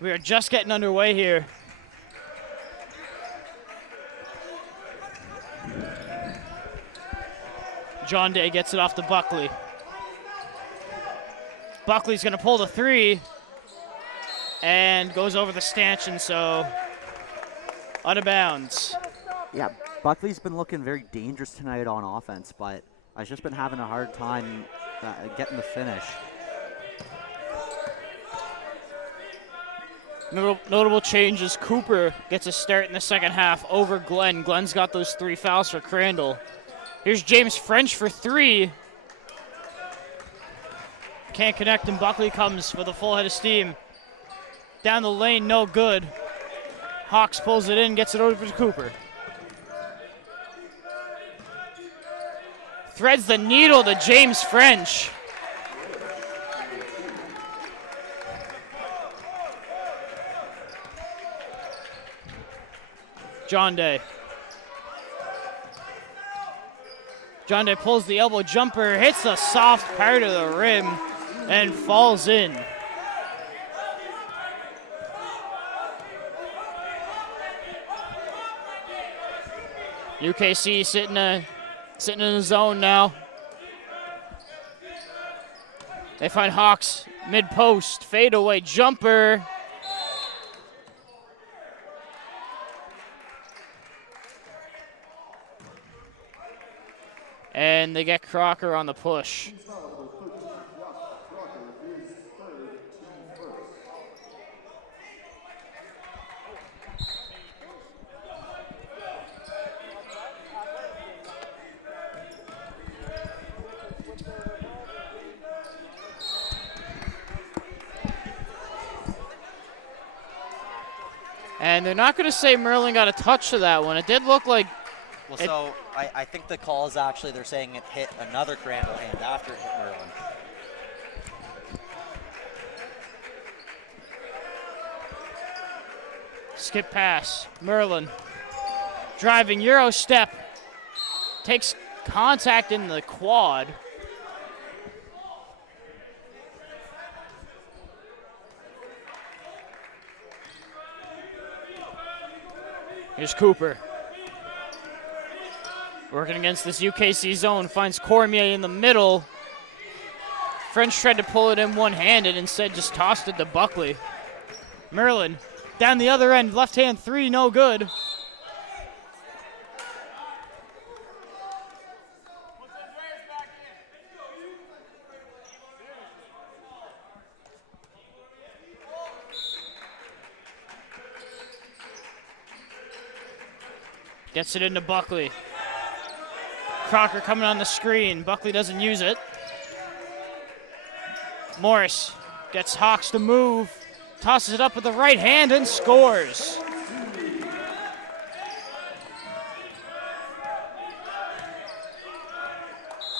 We are just getting underway here. John Day gets it off to Buckley. Buckley's gonna pull the three and goes over the stanchion, so out of bounds. Yeah, Buckley's been looking very dangerous tonight on offense, but I've just been having a hard time getting the finish. Notable changes. Cooper gets a start in the second half over Glenn. Glenn's got those 3 fouls for Crandall. Here's James French for 3. Can't connect, and Buckley comes with a full head of steam. Down the lane, no good. Hawks pulls it in, gets it over to Cooper. Threads the needle to James French. John Day. John Day pulls the elbow jumper, hits the soft part of the rim, and falls in. UKC sitting in the zone now. They find Hawks mid-post, fadeaway jumper. And they get Crocker on the push. And they're not going to say Merlin got a touch to that one. It did look like... Well, so I think the call is actually they're saying it hit another Crandall hand after it hit Merlin. Skip pass. Merlin driving Euro step. Takes contact in the quad. Here's Cooper. Working against this UKC zone, finds Cormier in the middle. French tried to pull it in one-handed, instead just tossed it to Buckley. Merlin down the other end, left hand 3, no good. Gets it into Buckley. Crocker coming on the screen. Buckley doesn't use it. Morris gets Hawks to move. Tosses it up with the right hand and scores.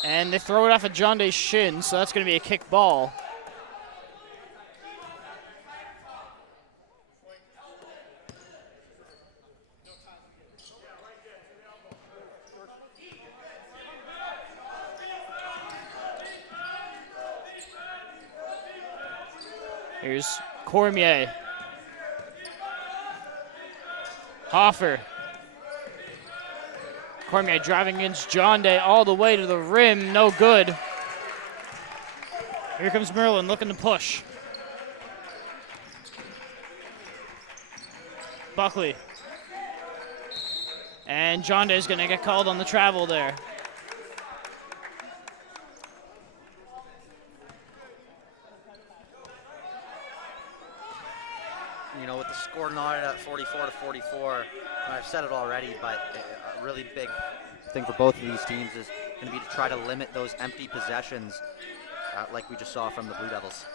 And they throw it off of John Day's shin, so that's going to be a kick ball. Here's Cormier. Hoffer. Cormier driving against John Day all the way to the rim. No good. Here comes Merlin looking to push. Buckley. And John Day's going to get called on the travel there. You know, with the score knotted at 44-44, I've said it already, but a really big thing for both of these teams is going to be to try to limit those empty possessions like we just saw from the Blue Devils.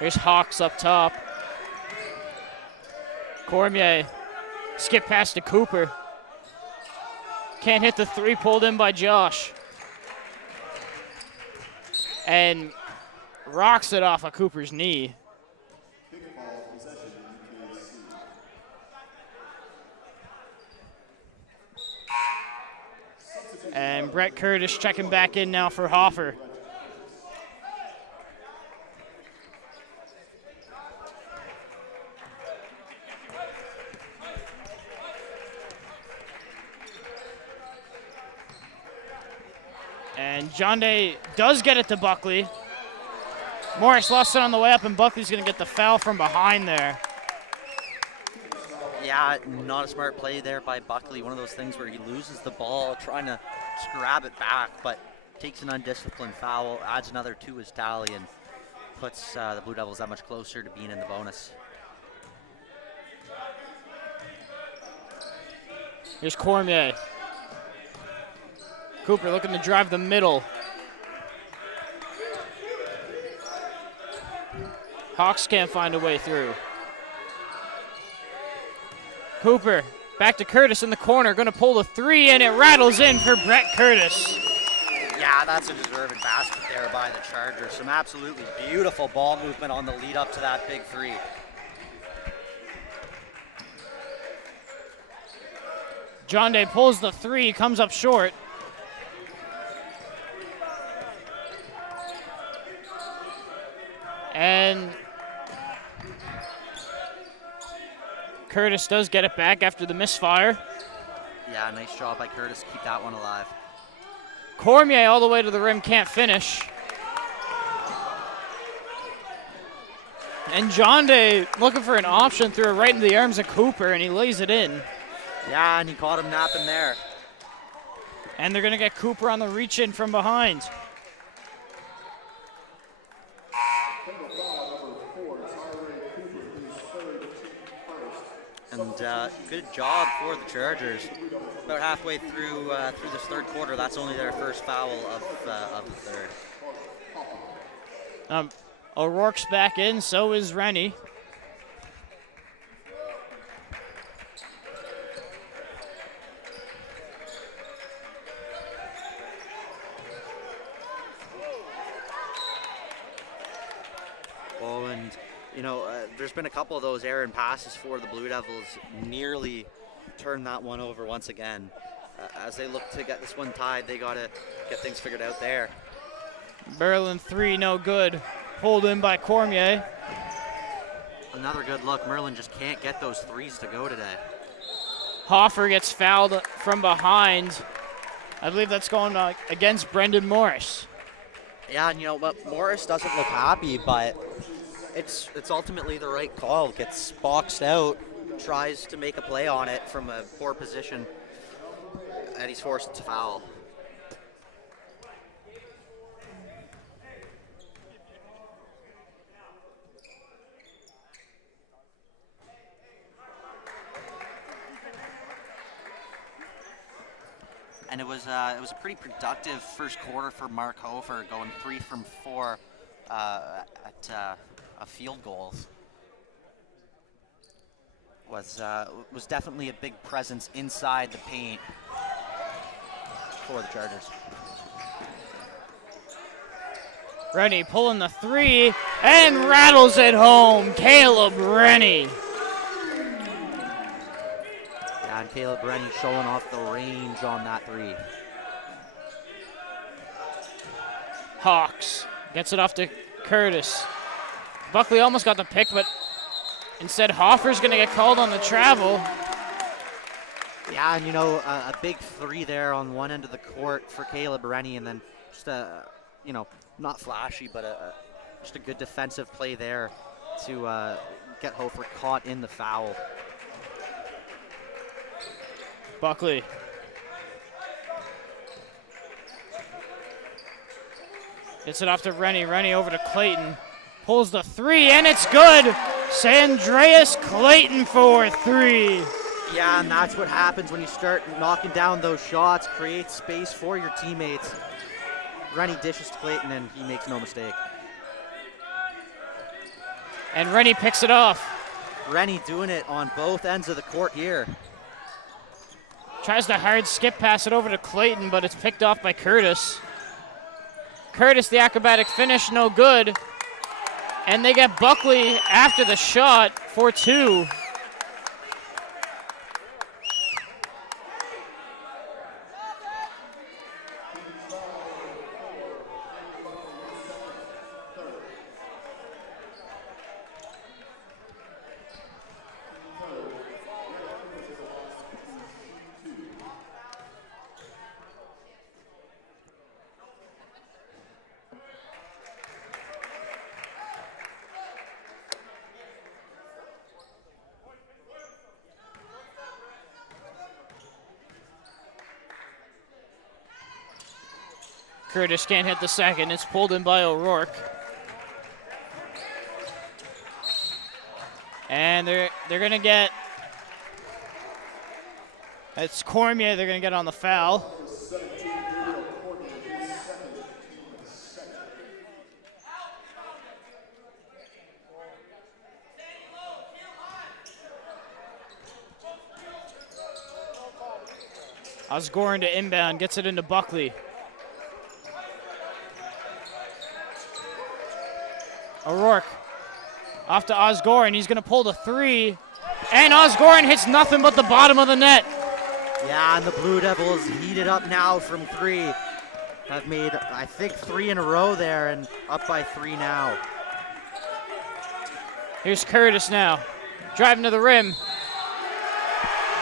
Here's Hawks up top. Cormier, skip pass to Cooper. Can't hit the 3 pulled in by Josh. And rocks it off of Cooper's knee. And Brett Curtis checking back in now for Hoffer. And John Day does get it to Buckley. Morris lost it on the way up, and Buckley's going to get the foul from behind there. Yeah, not a smart play there by Buckley. One of those things where he loses the ball trying to just grab it back, but takes an undisciplined foul, adds another to his tally, and puts the Blue Devils that much closer to being in the bonus. Here's Cormier. Cooper looking to drive the middle. Hawks can't find a way through. Cooper back to Curtis in the corner, going to pull the three, and it rattles in for Brett Curtis. Yeah, that's a deserving basket there by the Chargers. Some absolutely beautiful ball movement on the lead up to that big three. John Day pulls the three, comes up short. And Curtis does get it back after the misfire. Yeah, nice job by Curtis to keep that one alive. Cormier all the way to the rim, can't finish. And John Day looking for an option, threw it right into the arms of Cooper, and he lays it in. Yeah, and he caught him napping there. And they're going to get Cooper on the reach-in from behind. And good job for the Chargers. About halfway through this third quarter, that's only their first foul of the third. O'Rourke's back in, so is Rennie. Oh, and you know, there's been a couple of those errant passes for the Blue Devils. Nearly turned that one over once again. As they look to get this one tied, they got to get things figured out there. Berlin three, no good. Pulled in by Cormier. Another good look. Merlin just can't get those threes to go today. Hoffer gets fouled from behind. I believe that's going against Brendan Morris. Yeah, and you know, but Morris doesn't look happy, but it's ultimately the right call. Gets boxed out, tries to make a play on it from a poor position, and he's forced to foul. And it was a pretty productive first quarter for Mark Hofer, going 3 from 4 at field goals. Was definitely a big presence inside the paint for the Chargers. Rennie pulling the three and rattles it home. Caleb Rennie. Yeah, and Caleb Rennie showing off the range on that three. Hawks gets it off to Curtis. Buckley almost got the pick, but instead Hoffer's going to get called on the travel. Yeah, and you know, a big three there on one end of the court for Caleb Rennie, and then just you know, not flashy, but just a good defensive play there to get Hofer caught in the foul. Buckley. Gets it off to Rennie. Rennie over to Clayton. Pulls the three, and it's good. Sandreas Clayton for three. Yeah, and that's what happens when you start knocking down those shots, create space for your teammates. Rennie dishes to Clayton, and he makes no mistake. And Rennie picks it off. Rennie doing it on both ends of the court here. Tries to hard skip pass it over to Clayton, but it's picked off by Curtis. Curtis, the acrobatic finish, no good. And they get Buckley after the shot for two. Curtis can't hit the second. It's pulled in by O'Rourke. And they're going to get, it's Cormier they're going to get on the foul. Osgoren to inbound, gets it into Buckley. O'Rourke off to Osgoren. He's going to pull the three. And Osgoren hits nothing but the bottom of the net. Yeah, and the Blue Devils heated up now from three. Have made, I think, 3 in a row there and up by 3 now. Here's Curtis now, driving to the rim.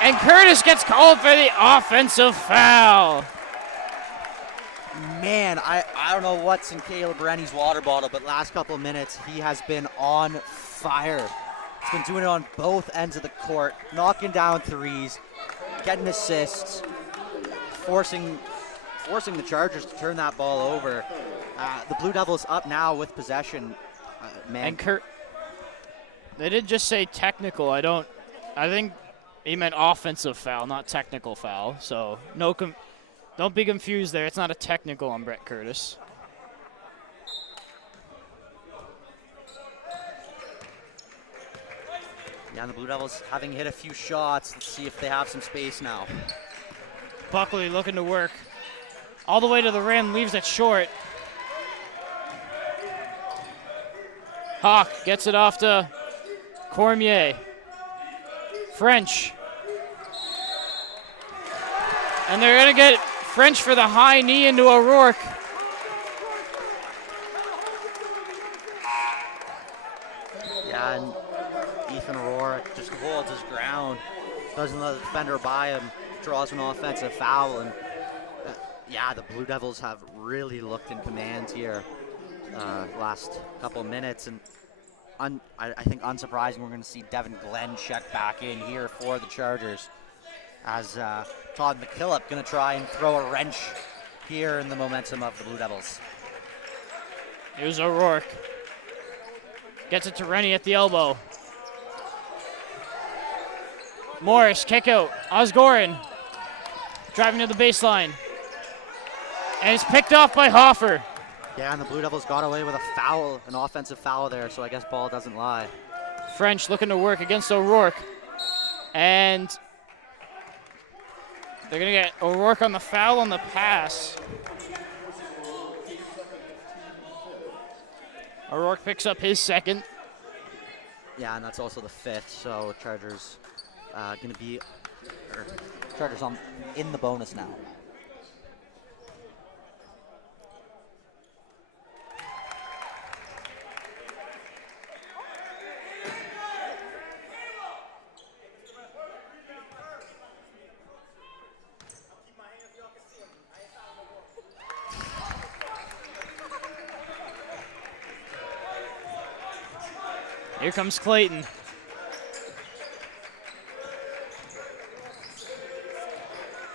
And Curtis gets called for the offensive foul. Man, I don't know what's in Caleb Rennie's water bottle, but last couple of minutes, he has been on fire. He's been doing it on both ends of the court, knocking down threes, getting assists, forcing the Chargers to turn that ball over. The Blue Devils up now with possession. Man. And they did just say technical. I think he meant offensive foul, not technical foul. So don't be confused there. It's not a technical on Brett Curtis. Yeah, and the Blue Devils having hit a few shots. Let's see if they have some space now. Buckley looking to work. All the way to the rim, leaves it short. Hawk gets it off to Cormier. French. And they're going to get French for the high knee into O'Rourke. Yeah, and Ethan O'Rourke just holds his ground, doesn't let the defender by him, draws an offensive foul, and yeah, the Blue Devils have really looked in command here last couple of minutes, and I think unsurprising, we're going to see Devin Glenn check back in here for the Chargers as Todd McKillop going to try and throw a wrench here in the momentum of the Blue Devils. Here's O'Rourke. Gets it to Rennie at the elbow. Morris, kick out. Osgoren driving to the baseline. And it's picked off by Hoffer. Yeah, and the Blue Devils got away with a foul, an offensive foul there, so I guess ball doesn't lie. French looking to work against O'Rourke. And they're going to get O'Rourke on the foul on the pass. O'Rourke picks up his second. Yeah, and that's also the 5th, so Chargers going to be, Chargers in the bonus now. Here comes Clayton.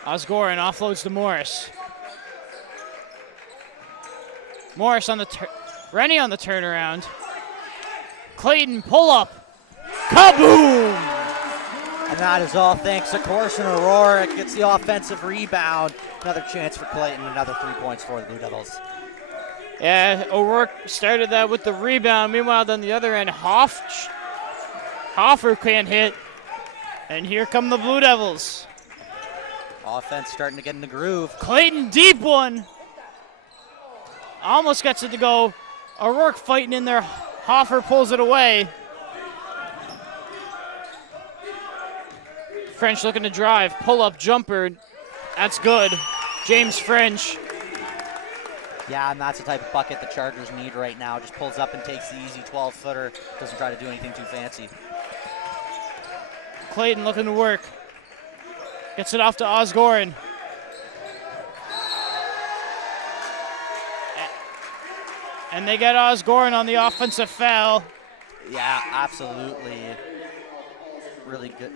Osgoren offloads to Morris. Morris on the Rennie on the turnaround. Clayton pull up. Kaboom! And that is all thanks to Corson O'Rourke. Gets the offensive rebound. Another chance for Clayton. Another 3 points for the Blue Devils. Yeah, O'Rourke started that with the rebound. Meanwhile, on the other end, Hoffer can't hit. And here come the Blue Devils. Offense starting to get in the groove. Clayton, deep one. Almost gets it to go. O'Rourke fighting in there. Hoffer pulls it away. French looking to drive. Pull-up jumper. That's good. James French. Yeah, and that's the type of bucket the Chargers need right now. Just pulls up and takes the easy 12-footer. Doesn't try to do anything too fancy. Clayton looking to work. Gets it off to Osgoren. And they get Osgoren on the offensive foul. Yeah, absolutely. Really good.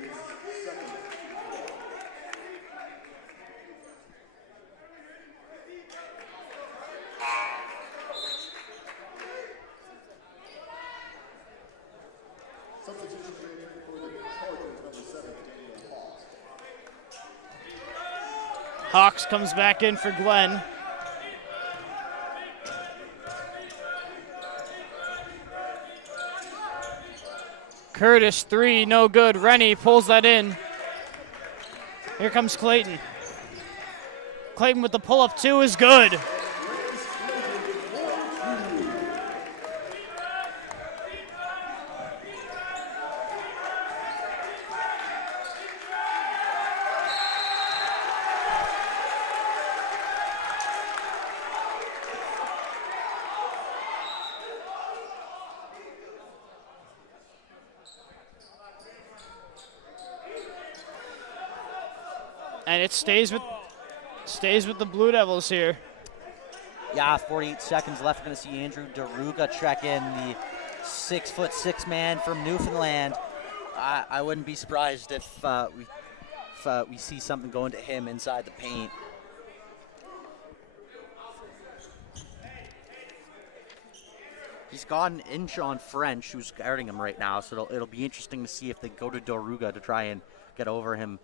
Substitution made for the Chargers, number 7, Daniel Hawks. Hawks comes back in for Glenn. Curtis, 3, no good. Rennie pulls that in. Here comes Clayton. Clayton with the pull-up 2 is good. And it stays with the Blue Devils here. Yeah, 48 seconds left. We're going to see Andrew Daruga check in, the 6'6" man from Newfoundland. I wouldn't be surprised if we see something going to him inside the paint. He's got an inch on French, who's guarding him right now, so it'll be interesting to see if they go to Daruga to try and get over him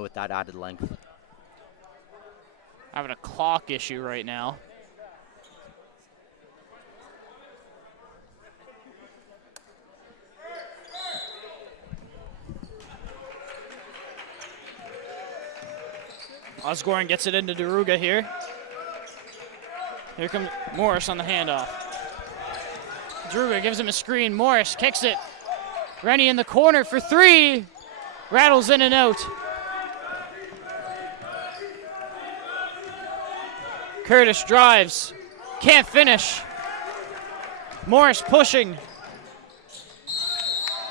with that added length. Having a clock issue right now. Osgoren gets it into Daruga here. Here comes Morris on the handoff. Daruga gives him a screen. Morris kicks it. Rennie in the corner for 3. Rattles in and out. Curtis drives. Can't finish. Morris pushing.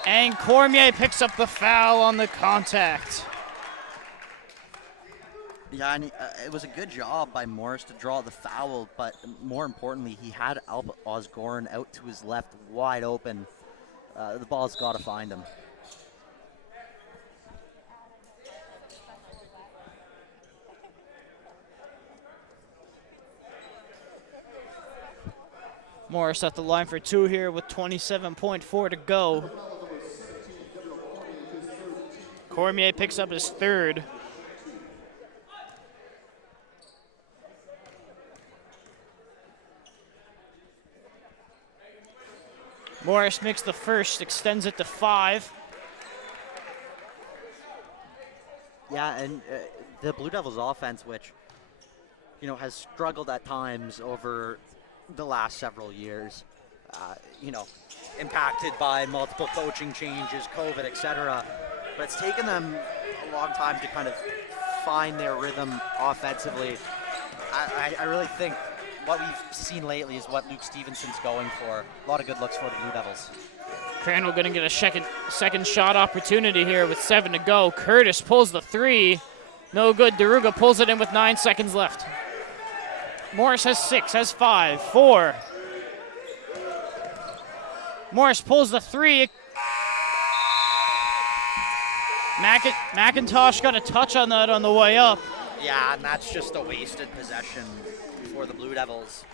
And Cormier picks up the foul on the contact. Yeah, and it was a good job by Morris to draw the foul, but more importantly, he had Alba Osgoren out to his left wide open. The ball's got to find him. Morris at the line for 2 here with 27.4 to go. Cormier picks up his 3rd. Morris makes the 1st, extends it to 5. Yeah, and the Blue Devils offense, which, has struggled at times over the last several years, impacted by multiple coaching changes, COVID, etc. But it's taken them a long time to kind of find their rhythm offensively. I really think what we've seen lately is what Luke Stevenson's going for. A lot of good looks for the Blue Devils. Crandall going to get a second shot opportunity here with 7 to go. Curtis pulls the 3. No good. Daruga pulls it in with 9 seconds left. Morris has 6, has 5, 4. Morris pulls the 3. McIntosh got a touch on that on the way up. Yeah, and that's just a wasted possession for the Blue Devils.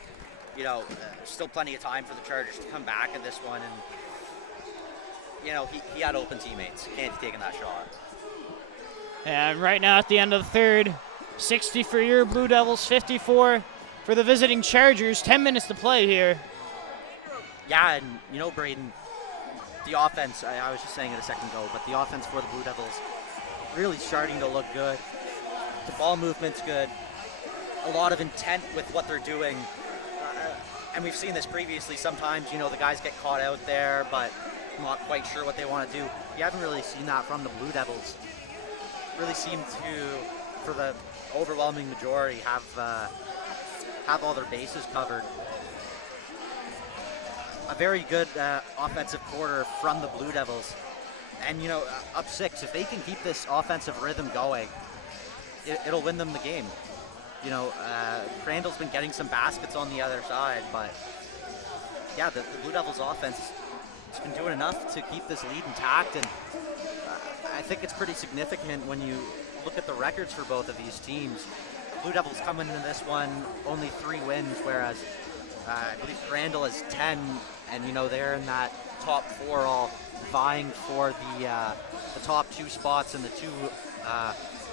Still plenty of time for the Chargers to come back in this one, and he had open teammates. Can't be taking that shot. And right now at the end of the 3rd, 60 for your Blue Devils, 54 for the visiting Chargers. 10 minutes to play here. Yeah, and Braden, the offense, I was just saying it a second ago, but the offense for the Blue Devils really starting to look good. The ball movement's good. A lot of intent with what they're doing. And we've seen this previously. Sometimes, the guys get caught out there, but not quite sure what they want to do. You haven't really seen that from the Blue Devils. Really seem to, for the overwhelming majority, have all their bases covered. A very good offensive quarter from the Blue Devils. And, up 6, if they can keep this offensive rhythm going, it'll win them the game. Crandall's been getting some baskets on the other side, but yeah, the Blue Devils offense has been doing enough to keep this lead intact, and I think it's pretty significant when you look at the records for both of these teams. Blue Devils coming into this one only 3 wins, whereas I believe Crandall is 10, and they're in that top 4, all vying for the top 2 spots in the 2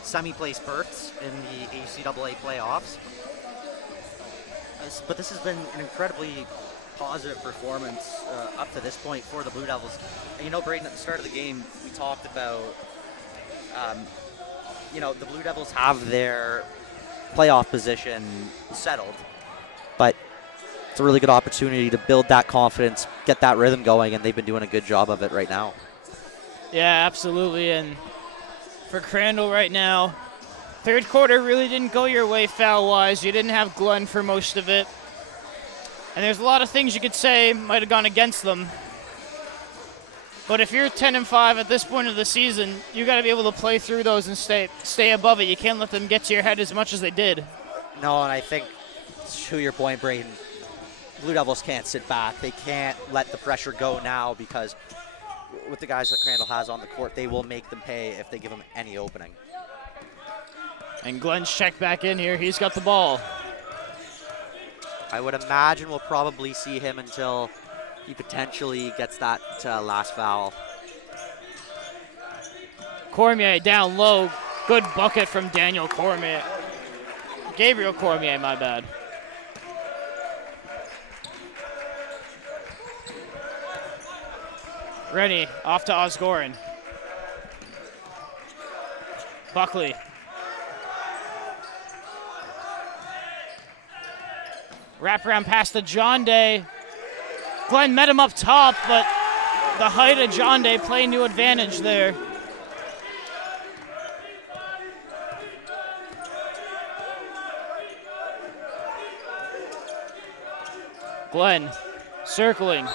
semi-place berths in the ACAA playoffs. But this has been an incredibly positive performance up to this point for the Blue Devils. And Braden, at the start of the game, we talked about the Blue Devils have their playoff position settled, but it's a really good opportunity to build that confidence, get that rhythm going, and they've been doing a good job of it right now. Yeah, absolutely. And for Crandall right now, third quarter really didn't go your way foul-wise. You didn't have Glenn for most of it. And there's a lot of things you could say might have gone against them. But if you're 10-5 at this point of the season, you got to be able to play through those and stay above it. You can't let them get to your head as much as they did. No, and I think, to your point, Braden, Blue Devils can't sit back. They can't let the pressure go now, because with the guys that Crandall has on the court, they will make them pay if they give them any opening. And Glenn's checked back in here. He's got the ball. I would imagine we'll probably see him until he potentially gets that last foul. Cormier down low. Good bucket from Daniel Cormier. Gabriel Cormier, my bad. Rennie off to Osgorin. Buckley. Wraparound pass to John Day. Glenn met him up top, but the height of John Day playing to advantage there. Glenn circling.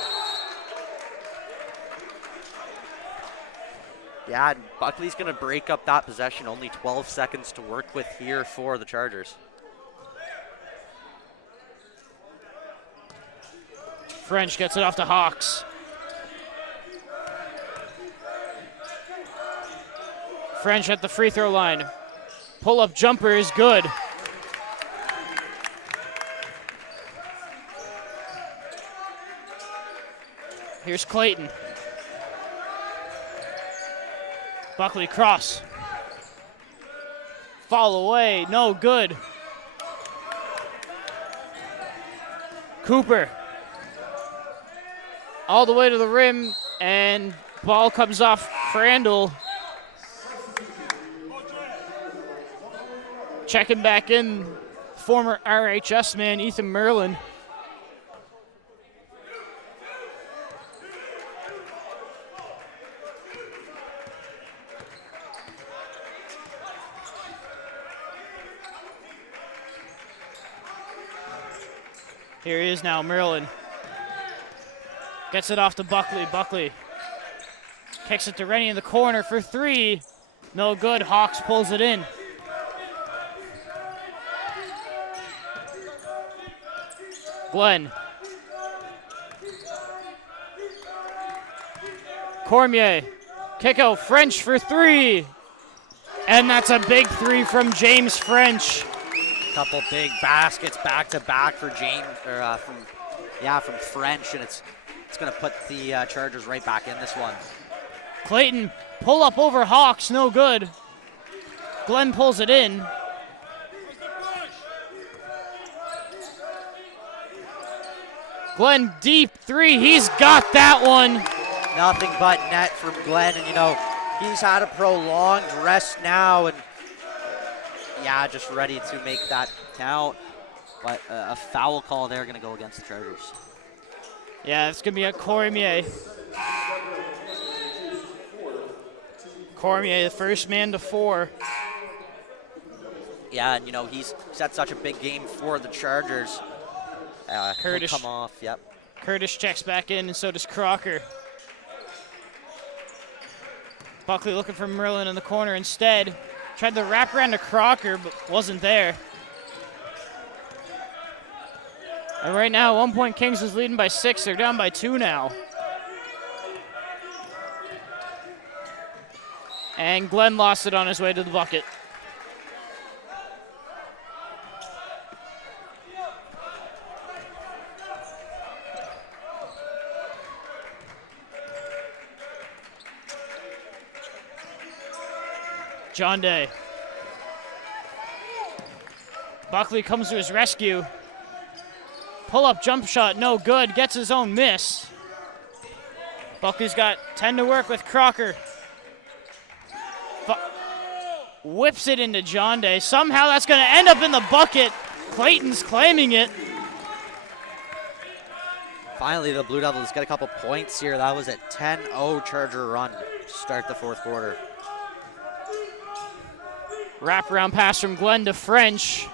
Yeah, Buckley's going to break up that possession. Only 12 seconds to work with here for the Chargers. French gets it off to Hawks. French at the free throw line. Pull-up jumper is good. Here's Clayton. Buckley cross. Fall away, no good. Cooper. All the way to the rim, and ball comes off Crandall. Checking back in, former RHS man Ethan Merlin. Here he is now, Merlin. Gets it off to Buckley. Buckley kicks it to Rennie in the corner for three. No good. Hawks pulls it in. Glenn. Cormier. Kick out French for three. And that's a big three from James French. Couple big baskets back to back for James, or from French, and it's going to put the Chargers right back in this one. Clayton, pull up over Hawks, no good. Glenn pulls it in. Glenn deep three, he's got that one. Nothing but net from Glenn, and he's had a prolonged rest now, and just ready to make that count. But a foul call there going to go against the Chargers. Yeah, it's going to be a Cormier. Cormier, the first man to four. Yeah, and he's had such a big game for the Chargers. Curtis come off, yep. Curtis checks back in, and so does Crocker. Buckley looking for Merlin in the corner instead. Tried the wrap around to Crocker, but wasn't there. And right now, 1 Point Kings is leading by 6. They're down by 2 now. And Glenn lost it on his way to the bucket. John Day. Buckley comes to his rescue. Pull-up jump shot, no good. Gets his own miss. Buckley's got 10 to work with Crocker. Whips it into John Day. Somehow that's going to end up in the bucket. Clayton's claiming it. Finally, the Blue Devils get a couple points here. That was a 10-0 Charger run to start the fourth quarter. Wraparound pass from Glenn to French.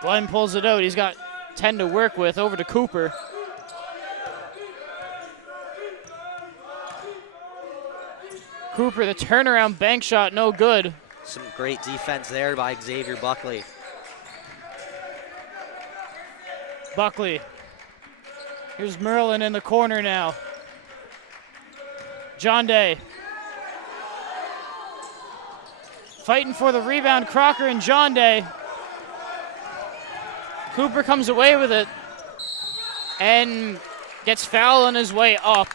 Glenn pulls it out. He's got 10 to work with. Over to Cooper. Cooper, the turnaround bank shot, no good. Some great defense there by Xavier Buckley. Buckley. Here's Merlin in the corner now. John Day. Fighting for the rebound, Crocker and John Day. Cooper comes away with it and gets fouled on his way up.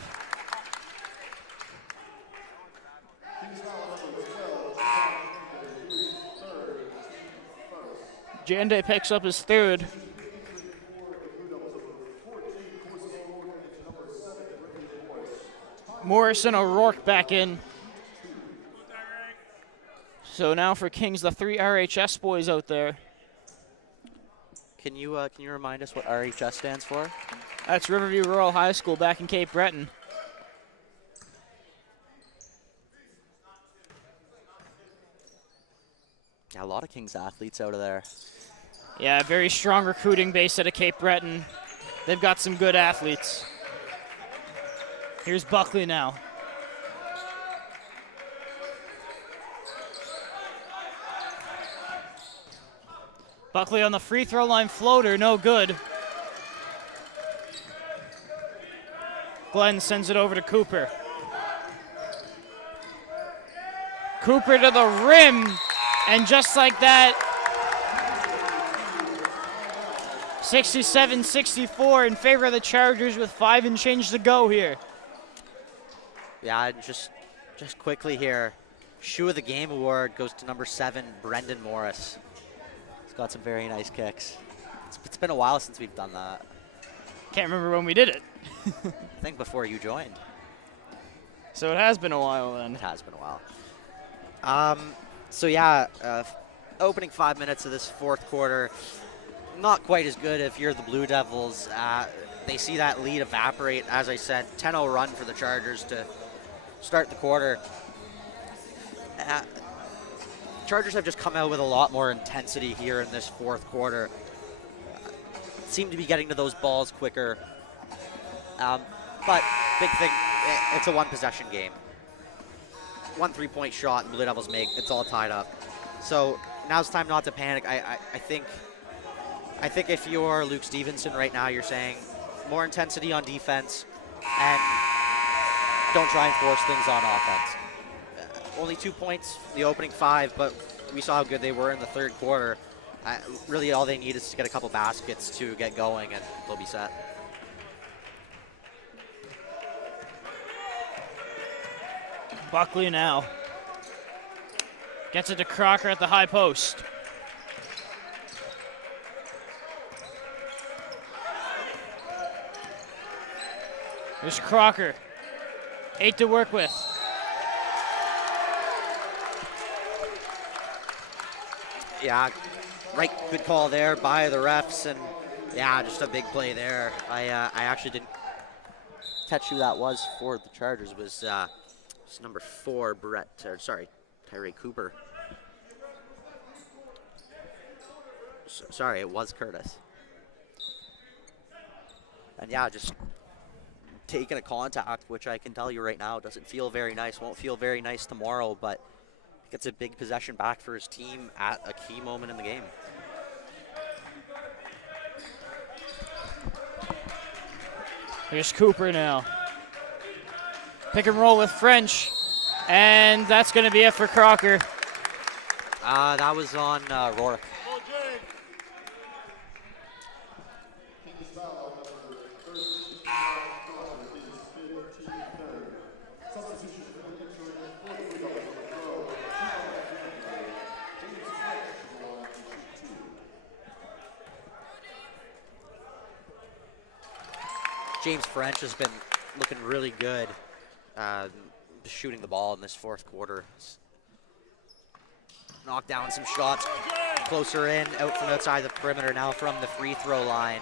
John Day picks up his third. Morrison O'Rourke back in. So now for Kings, the 3 RHS boys out there. Can you remind us what RHS stands for? That's Riverview Rural High School back in Cape Breton. Yeah, a lot of Kings athletes out of there. Yeah, very strong recruiting base out of Cape Breton. They've got some good athletes. Here's Buckley now. Buckley on the free throw line floater, no good. Glenn sends it over to Cooper. Cooper to the rim, and just like that, 67-64 in favor of the Chargers with 5 and change to go here. Yeah, just quickly here, Shoe of the Game award goes to number 7, Brendan Morris. He's got some very nice kicks. It's been a while since we've done that. Can't remember when we did it. I think before you joined. So it has been a while then. It has been a while. So yeah, opening 5 minutes of this fourth quarter, not quite as good if you're the Blue Devils. They see that lead evaporate. As I said, 10-0 run for the Chargers to start the quarter. Chargers have just come out with a lot more intensity here in this fourth quarter. Seem to be getting to those balls quicker. But big thing, it's a one-possession game. 1 3-point shot, and Blue Devils make, it's all tied up. So now's time not to panic. I think if you're Luke Stevenson right now, you're saying more intensity on defense and don't try and force things on offense. Only 2 points, the opening 5, but we saw how good they were in the third quarter. Really all they need is to get a couple baskets to get going and they'll be set. Buckley now. Gets it to Crocker at the high post. Here's Crocker. 8 to work with. Yeah, right, good call there by the refs, and yeah, just a big play there. I actually didn't catch who that was for the Chargers. It was number 4, Tyree Cooper. Sorry, it was Curtis. And yeah, just taking a contact, which I can tell you right now doesn't feel very nice, won't feel very nice tomorrow, but gets a big possession back for his team at a key moment in the game. Here's Cooper now. Pick and roll with French, and that's going to be it for Crocker. That was on Rourke. James French has been looking really good shooting the ball in this fourth quarter. Knocked down some shots closer in, out from outside the perimeter, now from the free throw line.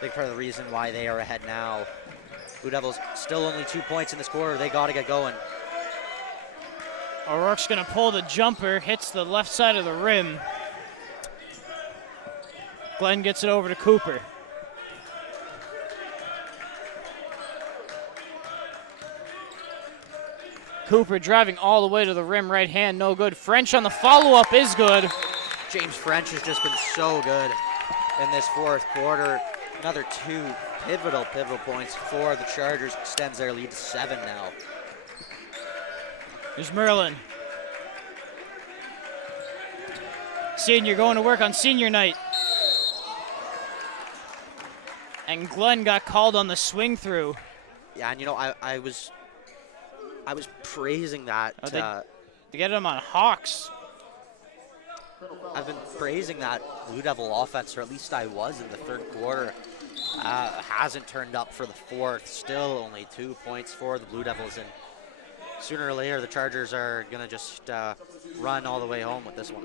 Big part of the reason why they are ahead now. Blue Devils still only 2 points in this quarter. They got to get going. O'Rourke's going to pull the jumper, hits the left side of the rim. Glenn gets it over to Cooper. Cooper driving all the way to the rim, right hand, no good. French on the follow-up is good. James French has just been so good in this fourth quarter. Another 2 pivotal points for the Chargers. Extends their lead to 7 now. There's Merlin. Senior going to work on senior night. And Glenn got called on the swing through. Yeah, and I was praising that. They get him on Hawks. I've been praising that Blue Devil offense, or at least I was in the third quarter. Hasn't turned up for the fourth. Still only 2 points for the Blue Devils, and sooner or later the Chargers are gonna just run all the way home with this one.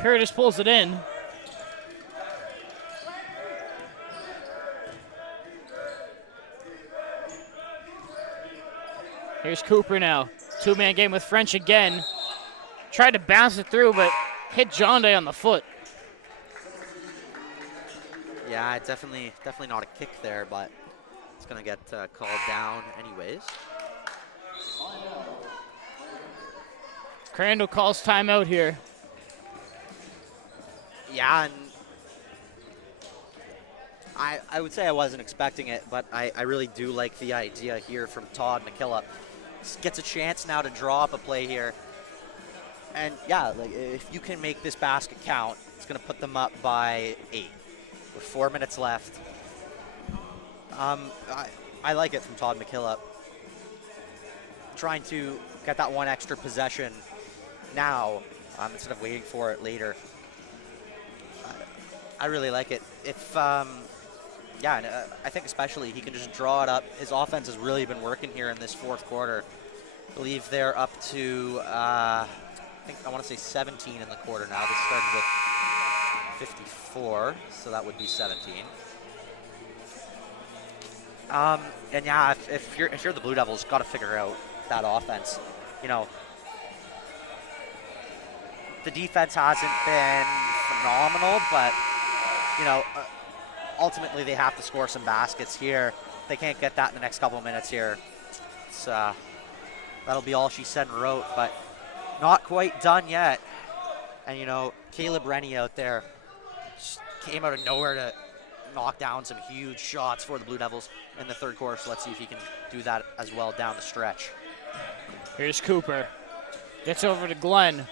Curtis pulls it in. Here's Cooper now. 2-man game with French again. Tried to bounce it through, but hit John Day on the foot. Yeah, definitely not a kick there, but it's gonna get called down anyways. Crandall calls timeout here. Yeah, and I would say I wasn't expecting it, but I really do like the idea here from Todd McKillop. Gets a chance now to draw up a play here. And yeah, like if you can make this basket count, it's gonna put them up by 8 with 4 minutes left. I like it from Todd McKillop. Trying to get that one extra possession now instead of waiting for it later. I really like it. If, yeah, and, I think especially he can just draw it up. His offense has really been working here in this fourth quarter. I believe they're up to, I want to say 17 in the quarter now. They started with 54, so that would be 17. And yeah, if you're the Blue Devils, got to figure out that offense. You know, the defense hasn't been phenomenal, but you know, ultimately they have to score some baskets here. If they can't get that in the next couple of minutes here, it's, that'll be all she said and wrote, but not quite done yet. And you know, Caleb Rennie out there just came out of nowhere to knock down some huge shots for the Blue Devils in the third quarter, so let's see if he can do that as well down the stretch. Here's Cooper. Gets over to Glenn.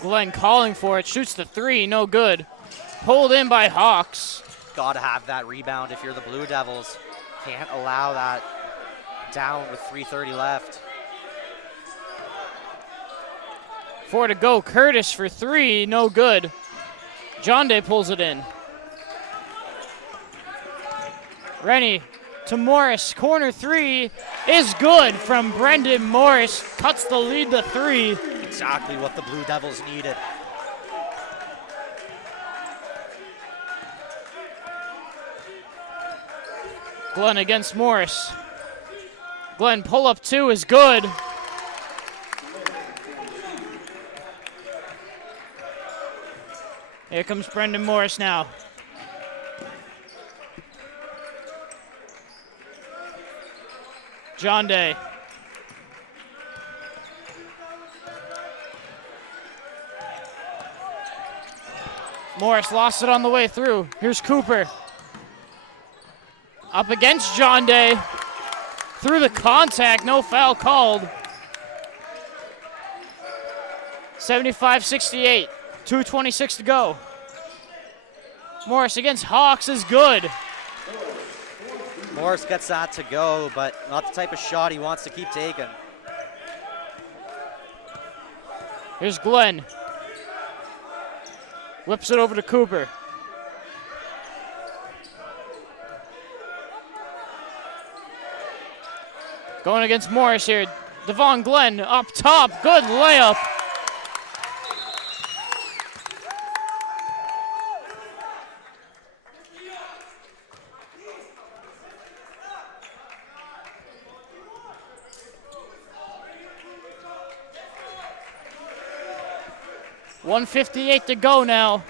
Glenn calling for it, shoots the 3, no good. Pulled in by Hawks. Got to have that rebound if you're the Blue Devils. Can't allow that down with 3:30 left. 4 to go. Curtis for 3, no good. John Day pulls it in. Rennie to Morris. Corner 3 is good from Brendan Morris. Cuts the lead to 3. Exactly what the Blue Devils needed. Glenn against Morris. Glenn pull up 2 is good. Here comes Brendan Morris now. John Day. Morris lost it on the way through. Here's Cooper. Up against John Day. through the contact, no foul called. 75-68, 2:26 to go. Morris against Hawks is good. Morris gets that to go, but not the type of shot he wants to keep taking. Here's Glenn. Whips it over to Cooper. Going against Morris here. Devon Glenn up top. Good layup. .158 to go now.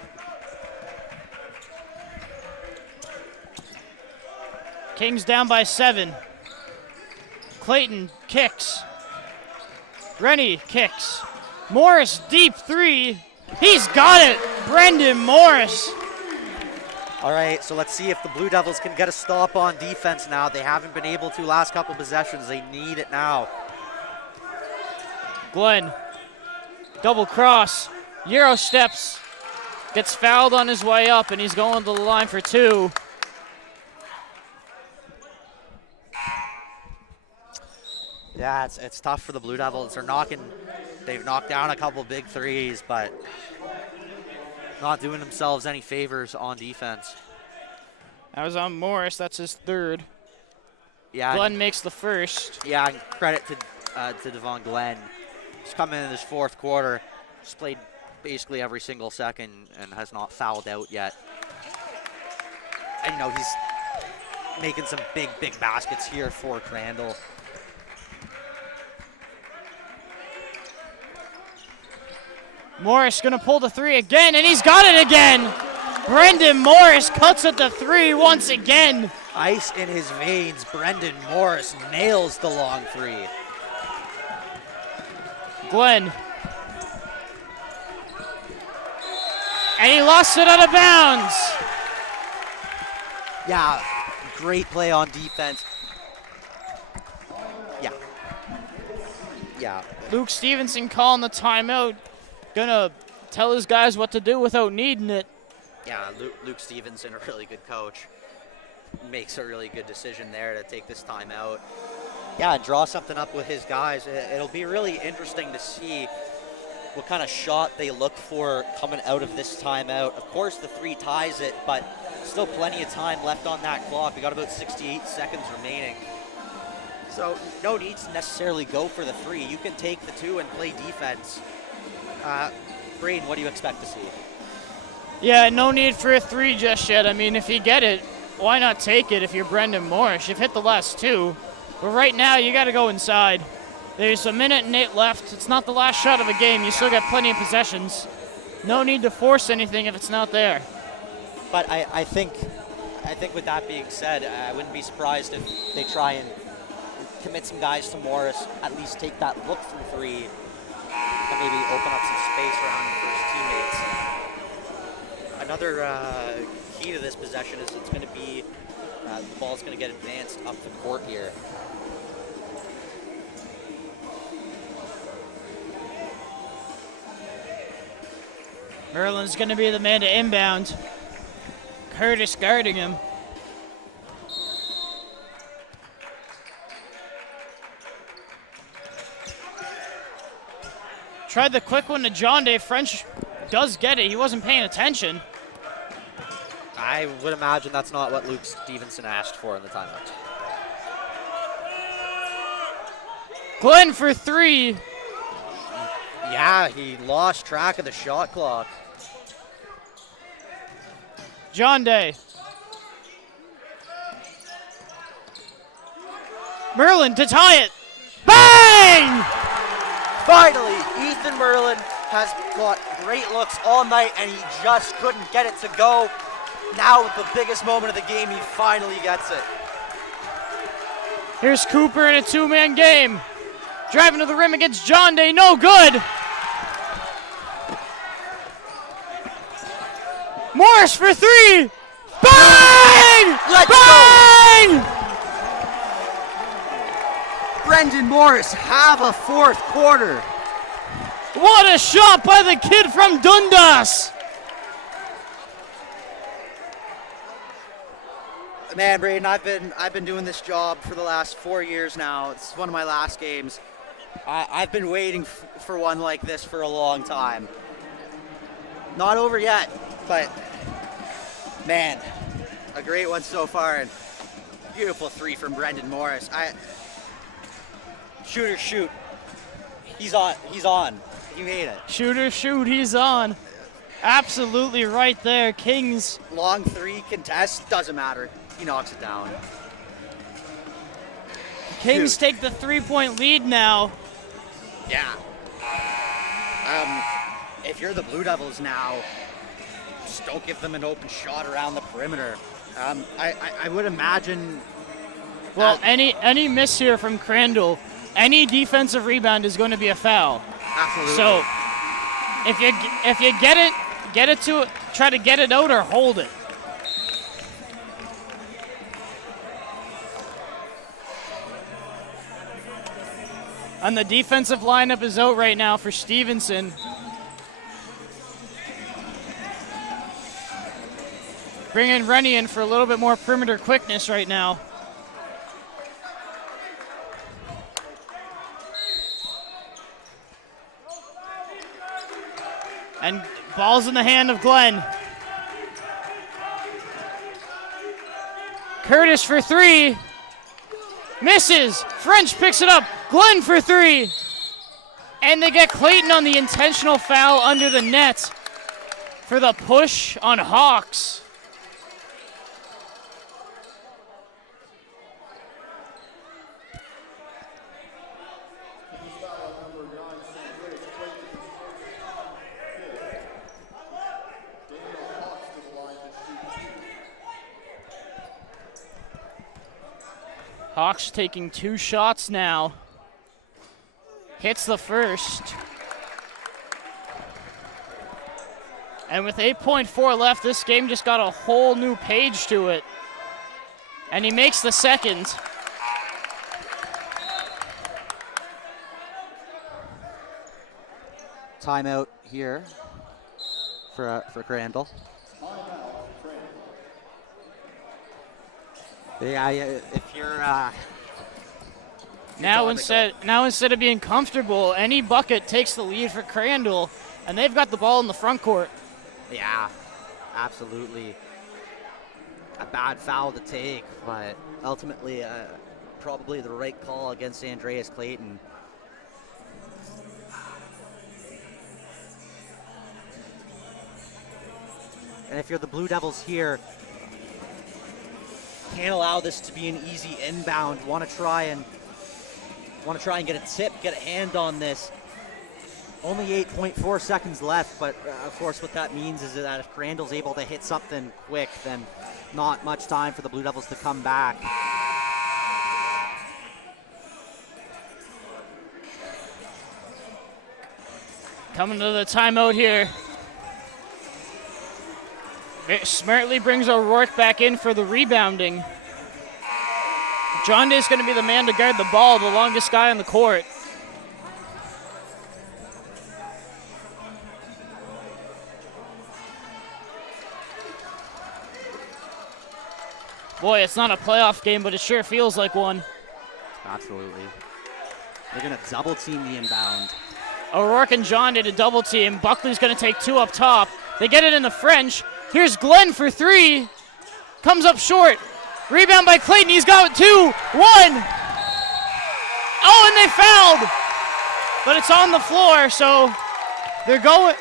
Kings down by 7. Clayton kicks. Rennie kicks. Morris deep 3. He's got it. Brendan Morris. All right, so let's see if the Blue Devils can get a stop on defense now. They haven't been able to last couple possessions. They need it now. Glenn. Double cross. Euro steps. Gets fouled on his way up, and he's going to the line for 2. Yeah, it's tough for the Blue Devils. They've knocked down a couple big threes, but not doing themselves any favors on defense. That was on Morris. That's his 3rd. Yeah, Glenn makes the 1st. Yeah, and credit to Devon Glenn. He's coming in his 4th quarter. He's played basically every single second and has not fouled out yet. And, he's making some big baskets here for Crandall. Morris gonna pull the 3 again, and he's got it again. Brendan Morris cuts at the 3 once again. Ice in his veins. Brendan Morris nails the long 3. Glenn. And he lost it out of bounds. Yeah, great play on defense. Yeah. Luke Stevenson calling the timeout. Gonna tell his guys what to do without needing it. Yeah, Luke Stevenson, a really good coach, makes a really good decision there to take this time out. Yeah, draw something up with his guys. It'll be really interesting to see what kind of shot they look for coming out of this timeout. Of course, the 3 ties it, but still plenty of time left on that clock. We got about 68 seconds remaining. So no need to necessarily go for the 3. You can take the 2 and play defense. Braden, what do you expect to see? Yeah, no need for a 3 just yet. I mean, if you get it, why not take it if you're Brendan Morris? You've hit the last 2. But right now, you got to go inside. There's 1:08 left. It's not the last shot of a game. You still got plenty of possessions. No need to force anything if it's not there. But I think with that being said, I wouldn't be surprised if they try and commit some guys to Morris, at least take that look from 3, and maybe open up some space around him for his teammates. Another key to this possession is it's going to be the ball's going to get advanced up the court here. Merlin's going to be the man to inbound. Curtis guarding him. Tried the quick one to John Day. French does get it. He wasn't paying attention. I would imagine that's not what Luke Stevenson asked for in the timeout. Glenn for 3. Yeah, he lost track of the shot clock. John Day. Merlin to tie it. Bang! Finally, Ethan Merlin has got great looks all night, and he just couldn't get it to go. Now, with the biggest moment of the game, he finally gets it. Here's Cooper in a 2-man game. Driving to the rim against John Day, no good. Morris for 3. Bang! Let's Bang! Brendan Morris have a fourth quarter. What a shot by the kid from Dundas! Man, Braden, I've been doing this job for the last 4 years now. It's one of my last games. I've been waiting for one like this for a long time. Not over yet, but man, a great one so far, and beautiful three from Brendan Morris. Shooter shoot. He's on. He made it. Shooter shoot, he's on. Absolutely right there, Kings. Long three contest, doesn't matter. He knocks it down. Kings take the 3-point lead now. Yeah. If you're the Blue Devils now, just don't give them an open shot around the perimeter. I would imagine. Well, any miss here from Crandall, any defensive rebound is going to be a foul. Absolutely. So if you get it to try to get it out or hold it. And the defensive lineup is out right now for Stevenson. Bringing Rennie in for a little bit more perimeter quickness right now. And ball's in the hand of Glenn. Curtis for three. Misses. French picks it up. Glenn for three. And they get Clayton on the intentional foul under the net for the push on Hawks. Hawks taking 2 shots now. Hits the first. And with 8.4 left, this game just got a whole new page to it. And he makes the second. Timeout here for Crandall. Yeah, if you're now instead of being comfortable, any bucket takes the lead for Crandall, and they've got the ball in the front court. Yeah, absolutely. A bad foul to take, but ultimately probably the right call against Andreas Clayton. And if you're the Blue Devils here, can't allow this to be an easy inbound. Want to try and get a tip, get a hand on this. Only 8.4 seconds left, but of course what that means is that if Crandall's able to hit something quick, then not much time for the Blue Devils to come back. Coming to the timeout here. Smartly brings O'Rourke back in for the rebounding. John Day's going to be the man to guard the ball, the longest guy on the court. Boy, it's not a playoff game, but it sure feels like one. Absolutely. They're going to double team the inbound. O'Rourke and John did a double team. Buckley's going to take 2 up top. They get it in the French. Here's Glenn for 3. Comes up short. Rebound by Clayton. He's got 2. 1. Oh, and they fouled. But it's on the floor, so they're going.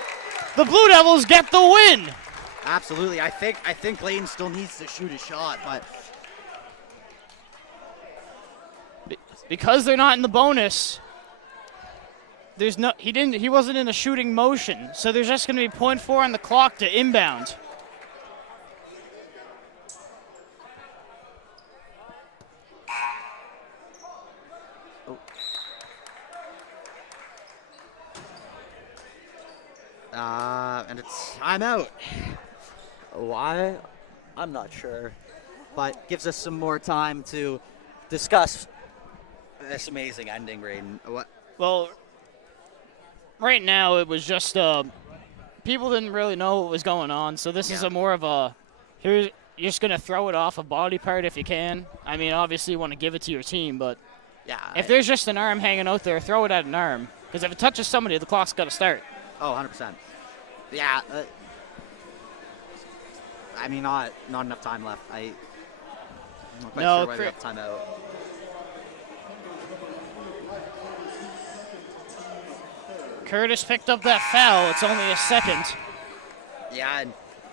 The Blue Devils get the win. Absolutely. I think Clayton still needs to shoot a shot, but because they're not in the bonus, he wasn't in a shooting motion, so there's just going to be 0.4 on the clock to inbound. And it's timeout. Why? I'm not sure, but gives us some more time to discuss this amazing ending, Braden. What? Well, right now it was just people didn't really know what was going on, so this is a more of a you're just gonna throw it off a body part if you can. I mean, obviously you want to give it to your team, but if there's just an arm hanging out there, throw it at an arm. Because if it touches somebody, the clock's got to start. Oh, 100%. Yeah. I mean, not enough time left. I'm not quite sure why we have timeout. Curtis picked up that foul. It's only a second. Yeah.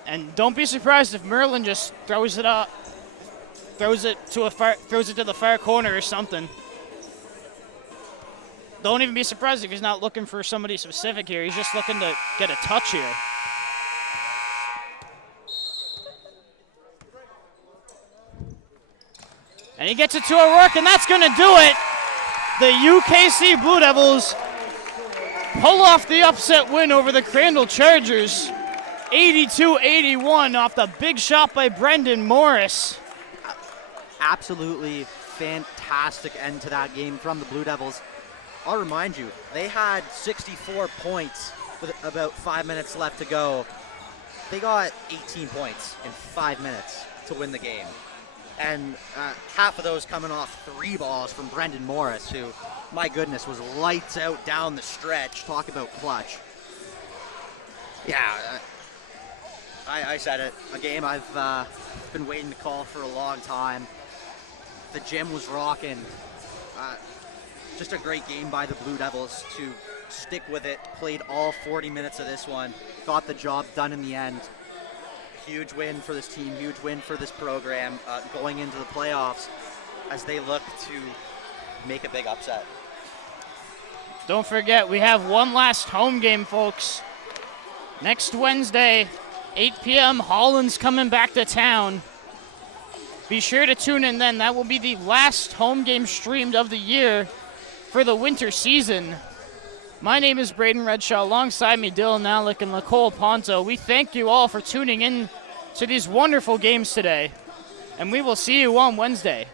And don't be surprised if Merlin just throws it up, throws it to the far corner or something. Don't even be surprised if he's not looking for somebody specific here. He's just looking to get a touch here. And he gets it to O'Rourke, and that's going to do it. The UKC Blue Devils pull off the upset win over the Crandall Chargers. 82-81 off the big shot by Brendan Morris. Absolutely fantastic end to that game from the Blue Devils. I'll remind you, they had 64 points with about 5 minutes left to go. They got 18 points in 5 minutes to win the game. And half of those coming off 3 balls from Brendan Morris, who, my goodness, was lights out down the stretch. Talk about clutch. Yeah, I said it. A game I've been waiting to call for a long time. The gym was rocking. Just a great game by the Blue Devils to stick with it. Played all 40 minutes of this one. Got the job done in the end. Huge win for this team. Huge win for this program going into the playoffs as they look to make a big upset. Don't forget, we have one last home game, folks. Next Wednesday, 8 p.m., Holland's coming back to town. Be sure to tune in then. That will be the last home game streamed of the year for the winter season. My name is Braden Redshaw. Alongside me, Dylan Alec and Nicole Ponto. We thank you all for tuning in to these wonderful games today, and we will see you on Wednesday.